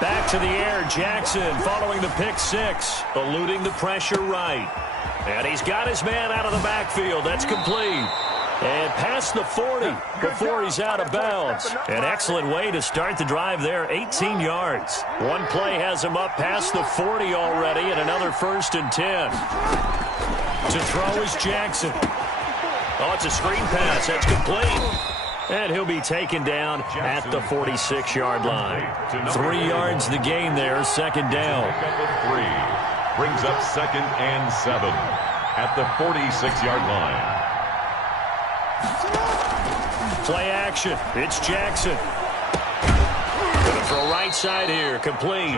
Back to the air, Jackson following the pick six, eluding the pressure right. And he's got his man out of the backfield. That's complete. And past the 40 before he's out of bounds. An excellent way to start the drive there, 18 yards. One play has him up past the 40 already, and another 1st and 10. To throw is Jackson. Oh, it's a screen pass. That's complete. And he'll be taken down at the 46-yard line. 3 yards the gain there, 2nd down. Brings up 2nd and 7 at the 46-yard line. Play action. It's Jackson. Going to throw right side here. Complete.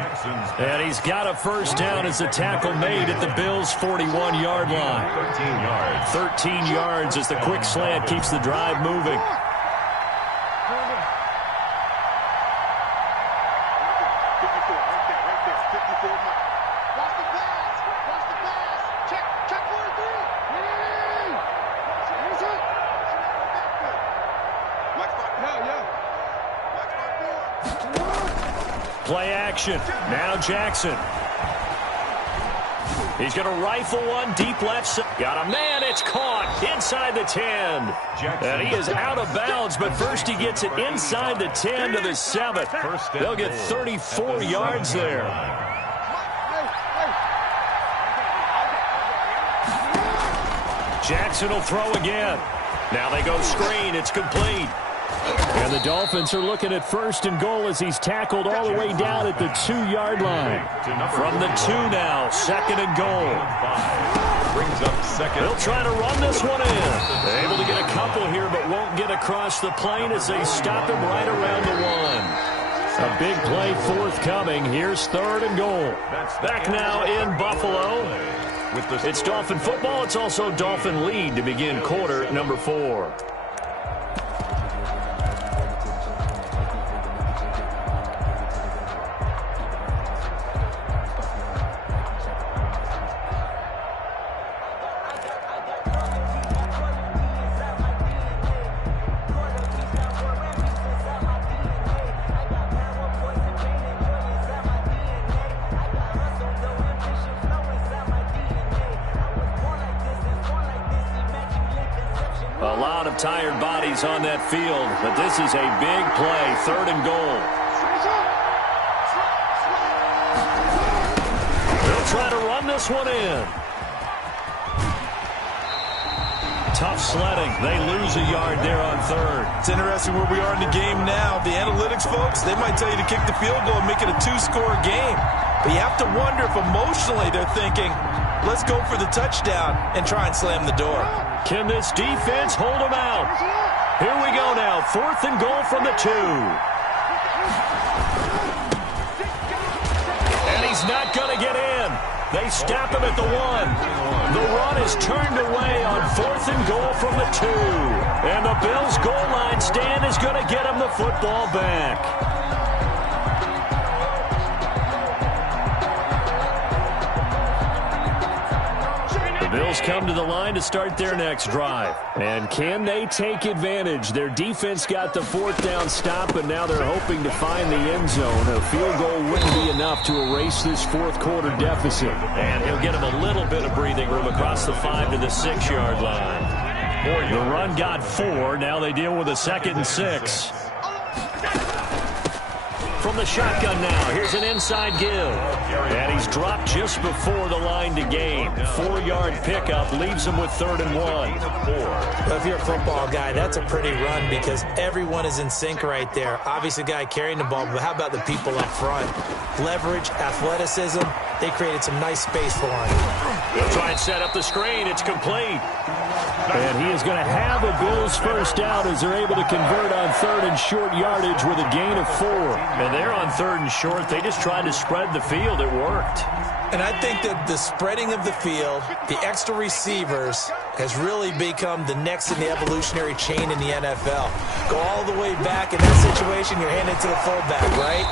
And he's got a 1st down as the tackle made at the Bills' 41-yard line. 13 yards. 13 yards as the quick slant keeps the drive moving. Play action. Now Jackson. He's going to rifle one deep left side. Got a man. It's caught inside the 10. And he is out of bounds, but first he gets it inside the 10 to the 7. They'll get 34 yards there. Jackson will throw again. Now they go screen. It's complete. And the Dolphins are looking at 1st and goal as he's tackled all the way down at the 2-yard line. From the 2 now, 2nd and goal. Brings up 2nd. They'll try to run this one in. They're able to get a couple here, but won't get across the plane as they stop him right around the 1. A big play forthcoming. Here's 3rd and goal. Back now in Buffalo. It's Dolphin football. It's also Dolphin lead to begin quarter number 4. Tired bodies on that field, but this is a big play. 3rd and goal. They'll try to run this one in. Tough sledding. They lose a yard there on 3rd. It's interesting where we are in the game now. The analytics folks, they might tell you to kick the field goal and make it a 2-score game. But you have to wonder if emotionally they're thinking, let's go for the touchdown and try and slam the door. Can this defense hold them out? Here we go now. 4th and goal from the 2. And he's not going to get in. They stop him at the 1. The run is turned away on 4th and goal from the 2. And the Bills' goal line stand is going to get him the football back. Bills come to the line to start their next drive. And can they take advantage? Their defense got the 4th down stop, and now they're hoping to find the end zone. A field goal wouldn't be enough to erase this 4th quarter deficit. And he'll get them a little bit of breathing room across the 5 to the 6-yard line. The run got 4. Now they deal with a 2nd and 6. From the shotgun now, here's an inside give. And he's dropped just before the line to gain. 4-yard pickup leaves him with 3rd and 1. Well, if you're a football guy, that's a pretty run because everyone is in sync right there. Obviously, the guy carrying the ball, but how about the people up front? Leverage, athleticism, they created some nice space for him. They'll try and set up the screen. It's complete. And he is going to have a Bills first down as they're able to convert on third and short yardage with a gain of 4. And they're on third and short. They just tried to spread the field. It worked. And I think that the spreading of the field, the extra receivers, has really become the next in the evolutionary chain in the NFL. Go all the way back. In that situation, you're handed to the fullback, right?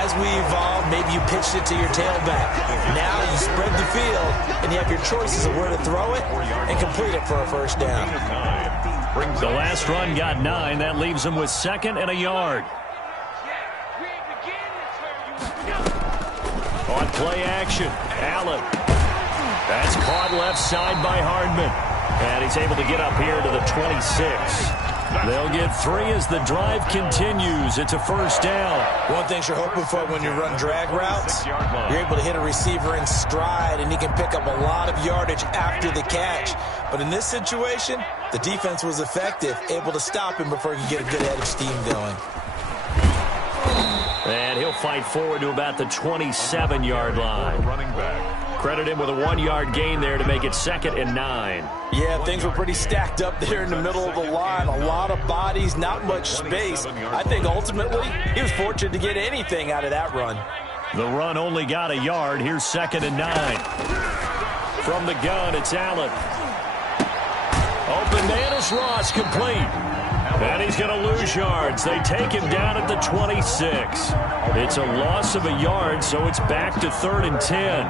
As we evolve, maybe you pitched it to your tailback. Now you spread the field, and you have your choices of where to throw it and complete it for a first down. The last run got 9. That leaves them with 2nd and a yard. On play action, Allen. That's caught left side by Hardman. And he's able to get up here to the 26. They'll get 3 as the drive continues. It's a first down. One thing you're hoping for when you run drag routes, you're able to hit a receiver in stride, and he can pick up a lot of yardage after the catch. But in this situation, the defense was effective, able to stop him before he could get a good head of steam going. And he'll fight forward to about the 27-yard line. Running back. Credit him with a 1-yard gain there to make it 2nd and 9. Yeah, things were pretty stacked up there in the middle of the line. A lot of bodies, not much space. I think ultimately he was fortunate to get anything out of that run. The run only got a yard. Here's 2nd and 9. From the gun, it's Allen. Open man is Ross, complete. And he's going to lose yards. They take him down at the 26. It's a loss of a yard, so it's back to 3rd and 10.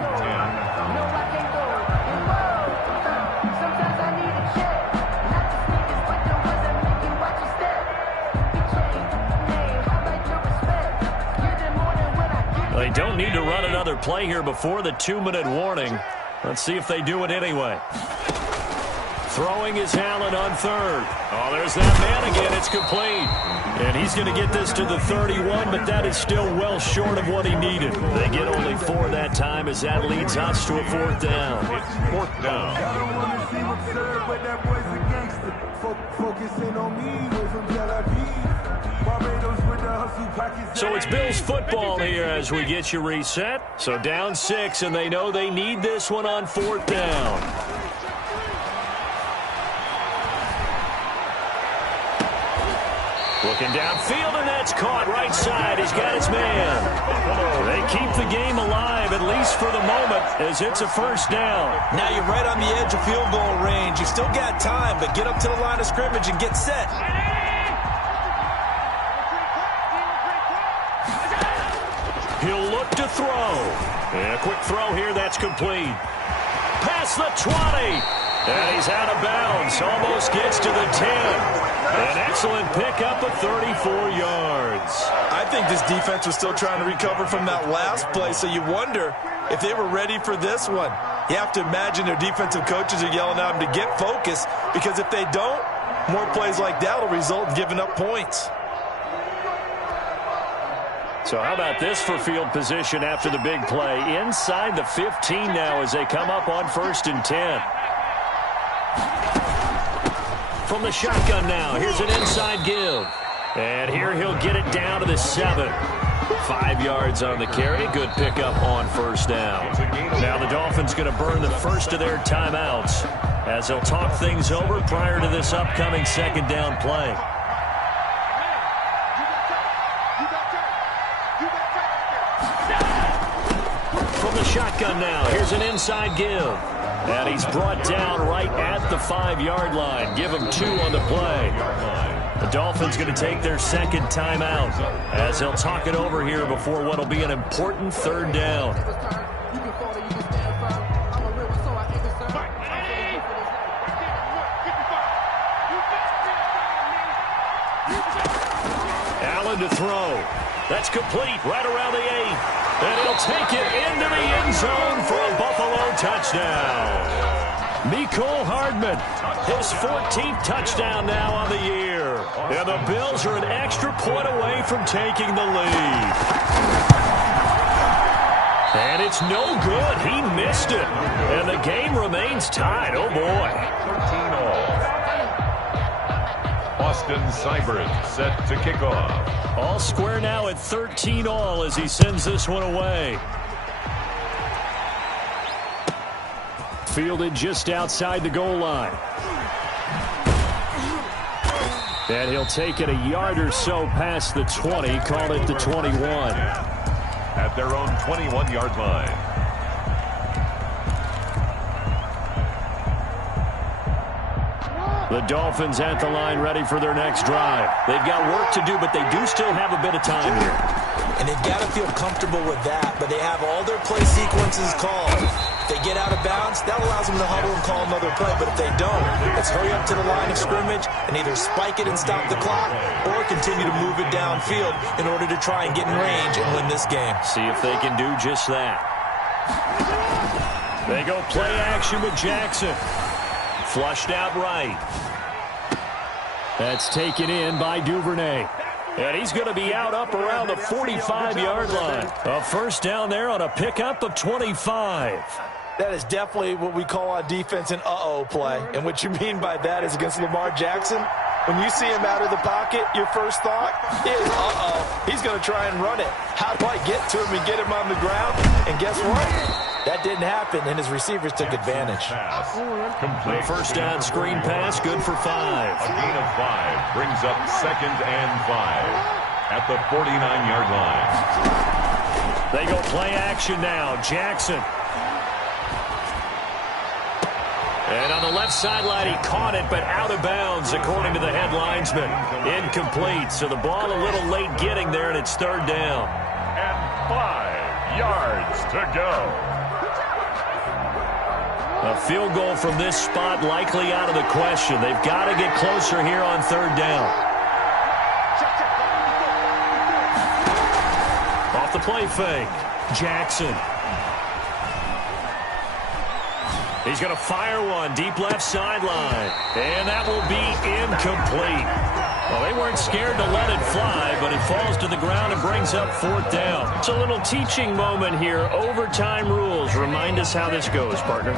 They don't need to run another play here before the 2-minute warning. Let's see if they do it anyway. Throwing is Allen on 3rd. Oh, there's that man again. It's complete. And he's going to get this to the 31, but that is still well short of what he needed. They get only 4 that time as that leads us to a 4th down. It's 4th down. I don't want to seem absurd, but that boy's a gangster. Focusing on me, way from Tel Aviv. Barbados with the hustle pockets. So it's Bills football here as we get you reset. So down 6, and they know they need this one on 4th down. Looking downfield, and that's caught right side. He's got his man. They keep the game alive, at least for the moment, as it's a first down. Now you're right on the edge of field goal range. You've still got time, but get up to the line of scrimmage and get set. He'll look to throw. And a quick throw here, that's complete. Past the 20. And he's out of bounds. Almost gets to the 10. An excellent pickup of 34 yards. I think this defense was still trying to recover from that last play, so you wonder if they were ready for this one. You have to imagine their defensive coaches are yelling at them to get focused, because if they don't, more plays like that will result in giving up points. So how about this for field position after the big play? Inside the 15 now as they come up on 1st and 10. From the shotgun now, here's an inside give. And here he'll get it down to the 7. 5 yards on the carry. Good pickup on 1st down. Now the Dolphins going to burn the first of their timeouts as they'll talk things over prior to this upcoming 2nd down play. From the shotgun now, here's an inside give. And he's brought down right at the 5-yard line. Give him 2 on the play. The Dolphins going to take their 2nd timeout as they'll talk it over here before what will be an important 3rd down. Allen to throw. That's complete right around the 8. And he'll take it into the end zone for a Buffalo touchdown. Mecole Hardman, his 14th touchdown now on the year. And the Bills are an extra point away from taking the lead. And it's no good. He missed it. And the game remains tied. Oh, boy. 13-all. Austin Seibert set to kick off. All square now at 13-all as he sends this one away. fielded just outside the goal line. And he'll take it a yard or so past the 20, call it the 21. At their own 21-yard line. The Dolphins at the line ready for their next drive. They've got work to do, but they do still have a bit of time here. And they've got to feel comfortable with that, but they have all their play sequences called. If they get out of bounds, that allows them to huddle and call another play, but if they don't, let's hurry up to the line of scrimmage and either spike it and stop the clock or continue to move it downfield in order to try and get in range and win this game. See if they can do just that. They go play action with Jackson. Flushed out right. That's taken in by Duvernay. And he's going to be out up around the 45-yard line. A first down there on a pickup of 25. That is definitely what we call on defense an uh-oh play. And what you mean by that is against Lamar Jackson, when you see him out of the pocket, your first thought is, uh-oh, he's going to try and run it. How do I get to him and get him on the ground? And guess what? That didn't happen, and his receivers took advantage. Complete. First down screen pass, good for 5. A gain of 5 brings up 2nd and 5 at the 49-yard line. They go play action now. Jackson. And on the left sideline, he caught it, but out of bounds, according to the head linesman. Incomplete, so the ball a little late getting there, and it's 3rd down. And 5 yards to go. A field goal from this spot likely out of the question. They've got to get closer here on 3rd down. Off the play fake. Jackson. He's going to fire one deep left sideline. And that will be incomplete. Well, they weren't scared to let it fly, but he falls to the ground and brings up 4th down. It's a little teaching moment here. Overtime rules. Remind us how this goes, partner.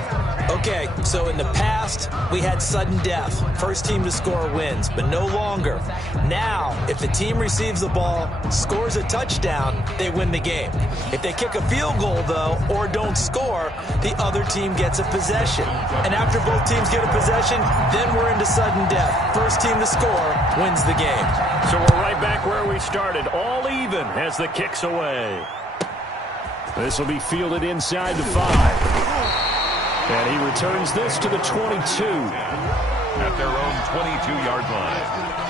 Okay, so in the past, we had sudden death. First team to score wins, but no longer. Now, if the team receives the ball, scores a touchdown, they win the game. If they kick a field goal, though, or don't score, the other team gets a possession. And after both teams get a possession, then we're into sudden death. First team to score wins the game. So we're right back where we started, all even as the kick's away. This will be fielded inside the 5. And he returns this to the 22. At their own 22-yard line.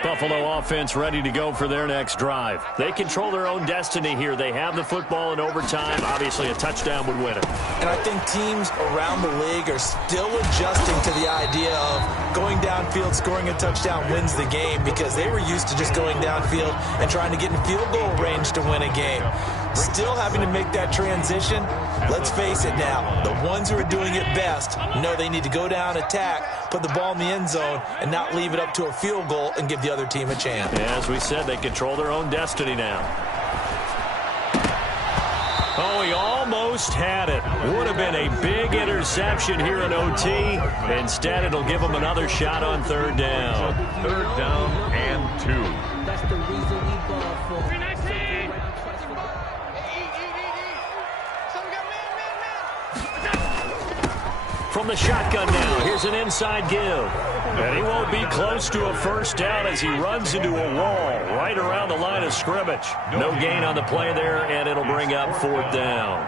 Buffalo offense ready to go for their next drive. They control their own destiny here. They have the football in overtime. Obviously, a touchdown would win it. And I think teams around the league are still adjusting to the idea of going downfield, scoring a touchdown wins the game, because they were used to just going downfield and trying to get in field goal range to win a game. Still having to make that transition. Let's face it now, the ones who are doing it best know they need to go down, attack, put the ball in the end zone, and not leave it up to a field goal and give the other team a chance. As we said, they control their own destiny now. Oh, he almost had it. Would have been a big interception here in OT. Instead, it'll give him another shot on 3rd down. 3rd down and 2. That's the reason we ball for. From the shotgun now, here's an inside give. And he won't be close to a first down as he runs into a wall right around the line of scrimmage. No gain on the play there, and it'll bring up 4th down.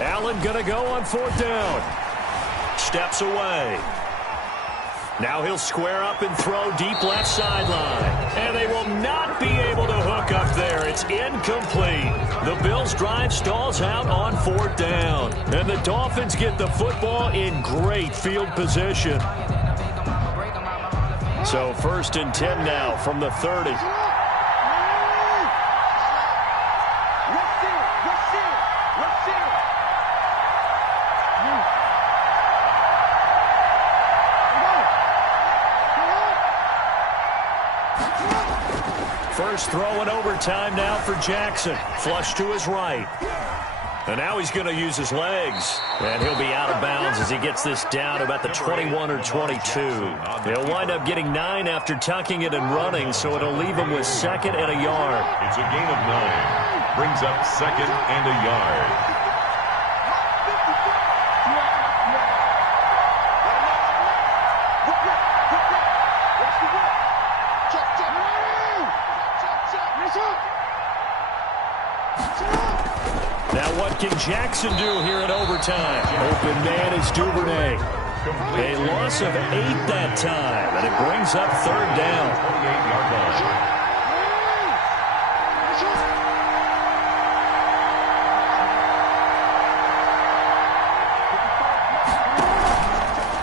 Allen gonna go on 4th down. Steps away. Now he'll square up and throw deep left sideline. And they will not be able to hook up there. It's incomplete. The Bills' drive stalls out on 4th down. And the Dolphins get the football in great field position. So 1st and 10 now from the 30. First throw in overtime now for Jackson. Flush to his right. And now he's going to use his legs. And he'll be out of bounds as he gets this down about the 21 or 22. He'll wind up getting 9 after tucking it and running, so it'll leave him with 2nd and a yard. It's a gain of 9. Brings up 2nd and a yard. Now what can Jackson do here in overtime? Open man is Duvernay. A loss of 8 that time, and it brings up 3rd down. 28-yard line.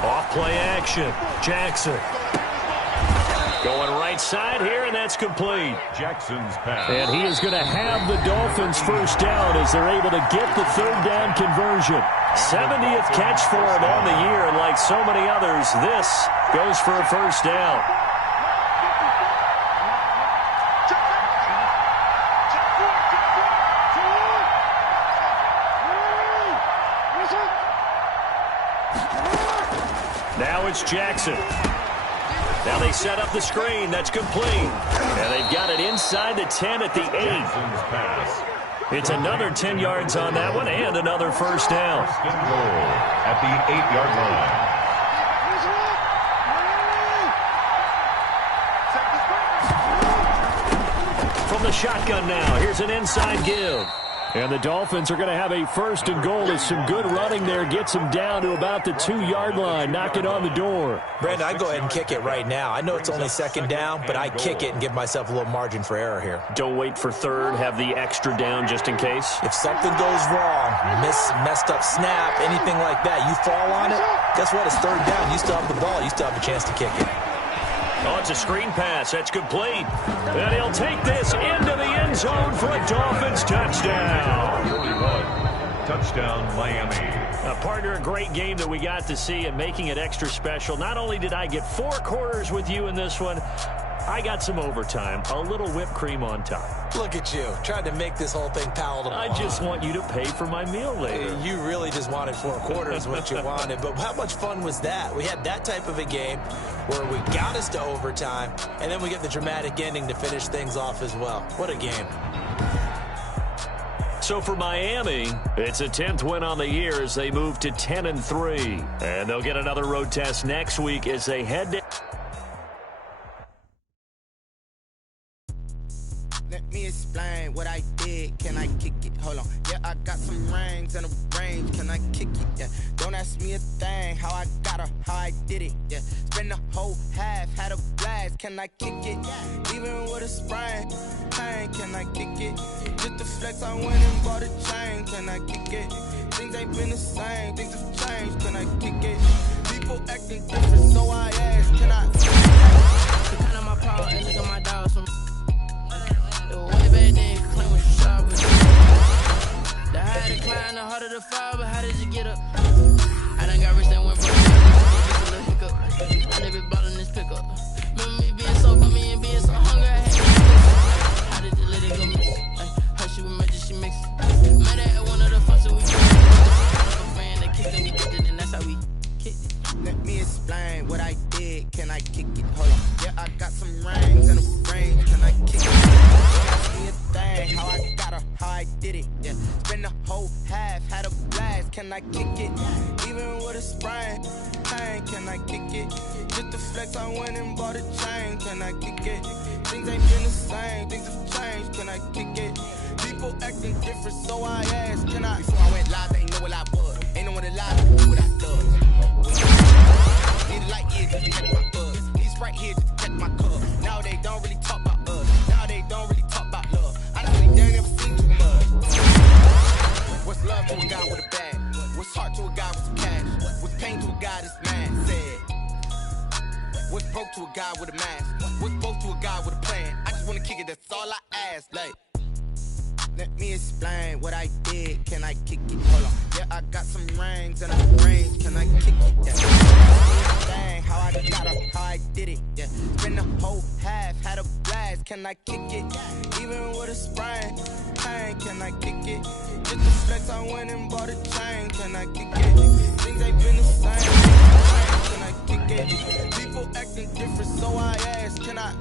Off play action. Jackson. Going right side here, and that's complete. Jackson's pass. And he is going to have the Dolphins first down as they're able to get the 3rd down conversion. 70th catch for him on the year, and like so many others, this goes for a first down. Now it's Jackson. Now they set up the screen. That's complete. And they've got it inside the 10 at the 8. It's another 10 yards on that one and another first down. At the 8-yard line. From the shotgun now, here's an inside give. And the Dolphins are going to have a 1st and goal as some good running there gets them down to about the 2-yard line, knocking on the door. Brandon, I'd go ahead and kick it right now. I know it's only 2nd down, but I kick it and give myself a little margin for error here. Don't wait for 3rd, have the extra down just in case. If something goes wrong, messed up snap, anything like that, you fall on it, guess what? It's 3rd down. You still have the ball. You still have a chance to kick it. Oh, it's a screen pass. That's complete. And he'll take this into the end zone for a Dolphins touchdown. 41. Touchdown, Miami. Partner, a great game that we got to see and making it extra special. Not only did I get 4 quarters with you in this one, I got some overtime, a little whipped cream on top. Look at you, trying to make this whole thing palatable. I just want you to pay for my meal later. You really just wanted 4 quarters, what you wanted. But how much fun was that? We had that type of a game where we got us to overtime, and then we get the dramatic ending to finish things off as well. What a game. So for Miami, it's a 10th win on the year as they move to 10-3. And they'll get another road test next week as they head to... Let me explain what I did. Can I kick it? Hold on. Yeah, I got some rings and a range. Can I kick it? Yeah. Don't ask me a thing. How I got her, how I did it. Yeah. Spend the whole half, had a blast. Can I kick it? Even with a sprain, pain. Can I kick it? Just the flex, I went and bought a chain. Can I kick it? Things ain't been the same. Things have changed. Can I kick it? People acting different, so I asked. Can I? Kind of my power and look at my dogs from. Way back then, claim what you saw, but the higher the climb, the harder the fall, but how did you get up? I done got rich and went broke, just a little hiccup. I never bought in this pickup. Remember me being so bummy and being so hungry, I had to how did you let it go miss? Her she was magic, she mixed. Met her at one of the functions we did. A friend that kicked and we did it, and that's how we kicked it. Let me explain what I did. Can I kick it? Hold on. Yeah, I got some rings and a range. Can I kick it? Thing, how I got her, how I did it, yeah. Spend the whole half, had a blast. Can I kick it? Even with a sprain, pain. Can I kick it? Just the flex, I went and bought a chain. Can I kick it? Things ain't been the same, things have changed. Can I kick it? People acting different, so I asked. Can I? Before I went live, they ain't know what I was. Ain't know what alive, they knew what I done. Need a light here just to catch my buzz. Need Sprite here just to catch my cup. Now they don't really talk about us. Now they don't really talk about love. What's love to a guy with a bag? What's heart to a guy with some cash? What's pain to a guy that's mad? Said. What's broke to a guy with a mask? What's broke to a guy with a plan? I just wanna kick it, that's all I ask. Like, let me explain what I did. Can I kick it? Hold on. Yeah, I got some rings and a range. Can I kick it? Yeah. Dang, how I got her, how I did it. Yeah. Spend the whole half, had a blast. ass, can I kick it? Even with a sprain, pain, can I kick it? Just the flex, I went and bought a chain, can I kick it? Things ain't been the same, can I kick it? People acting different, so I ask, can I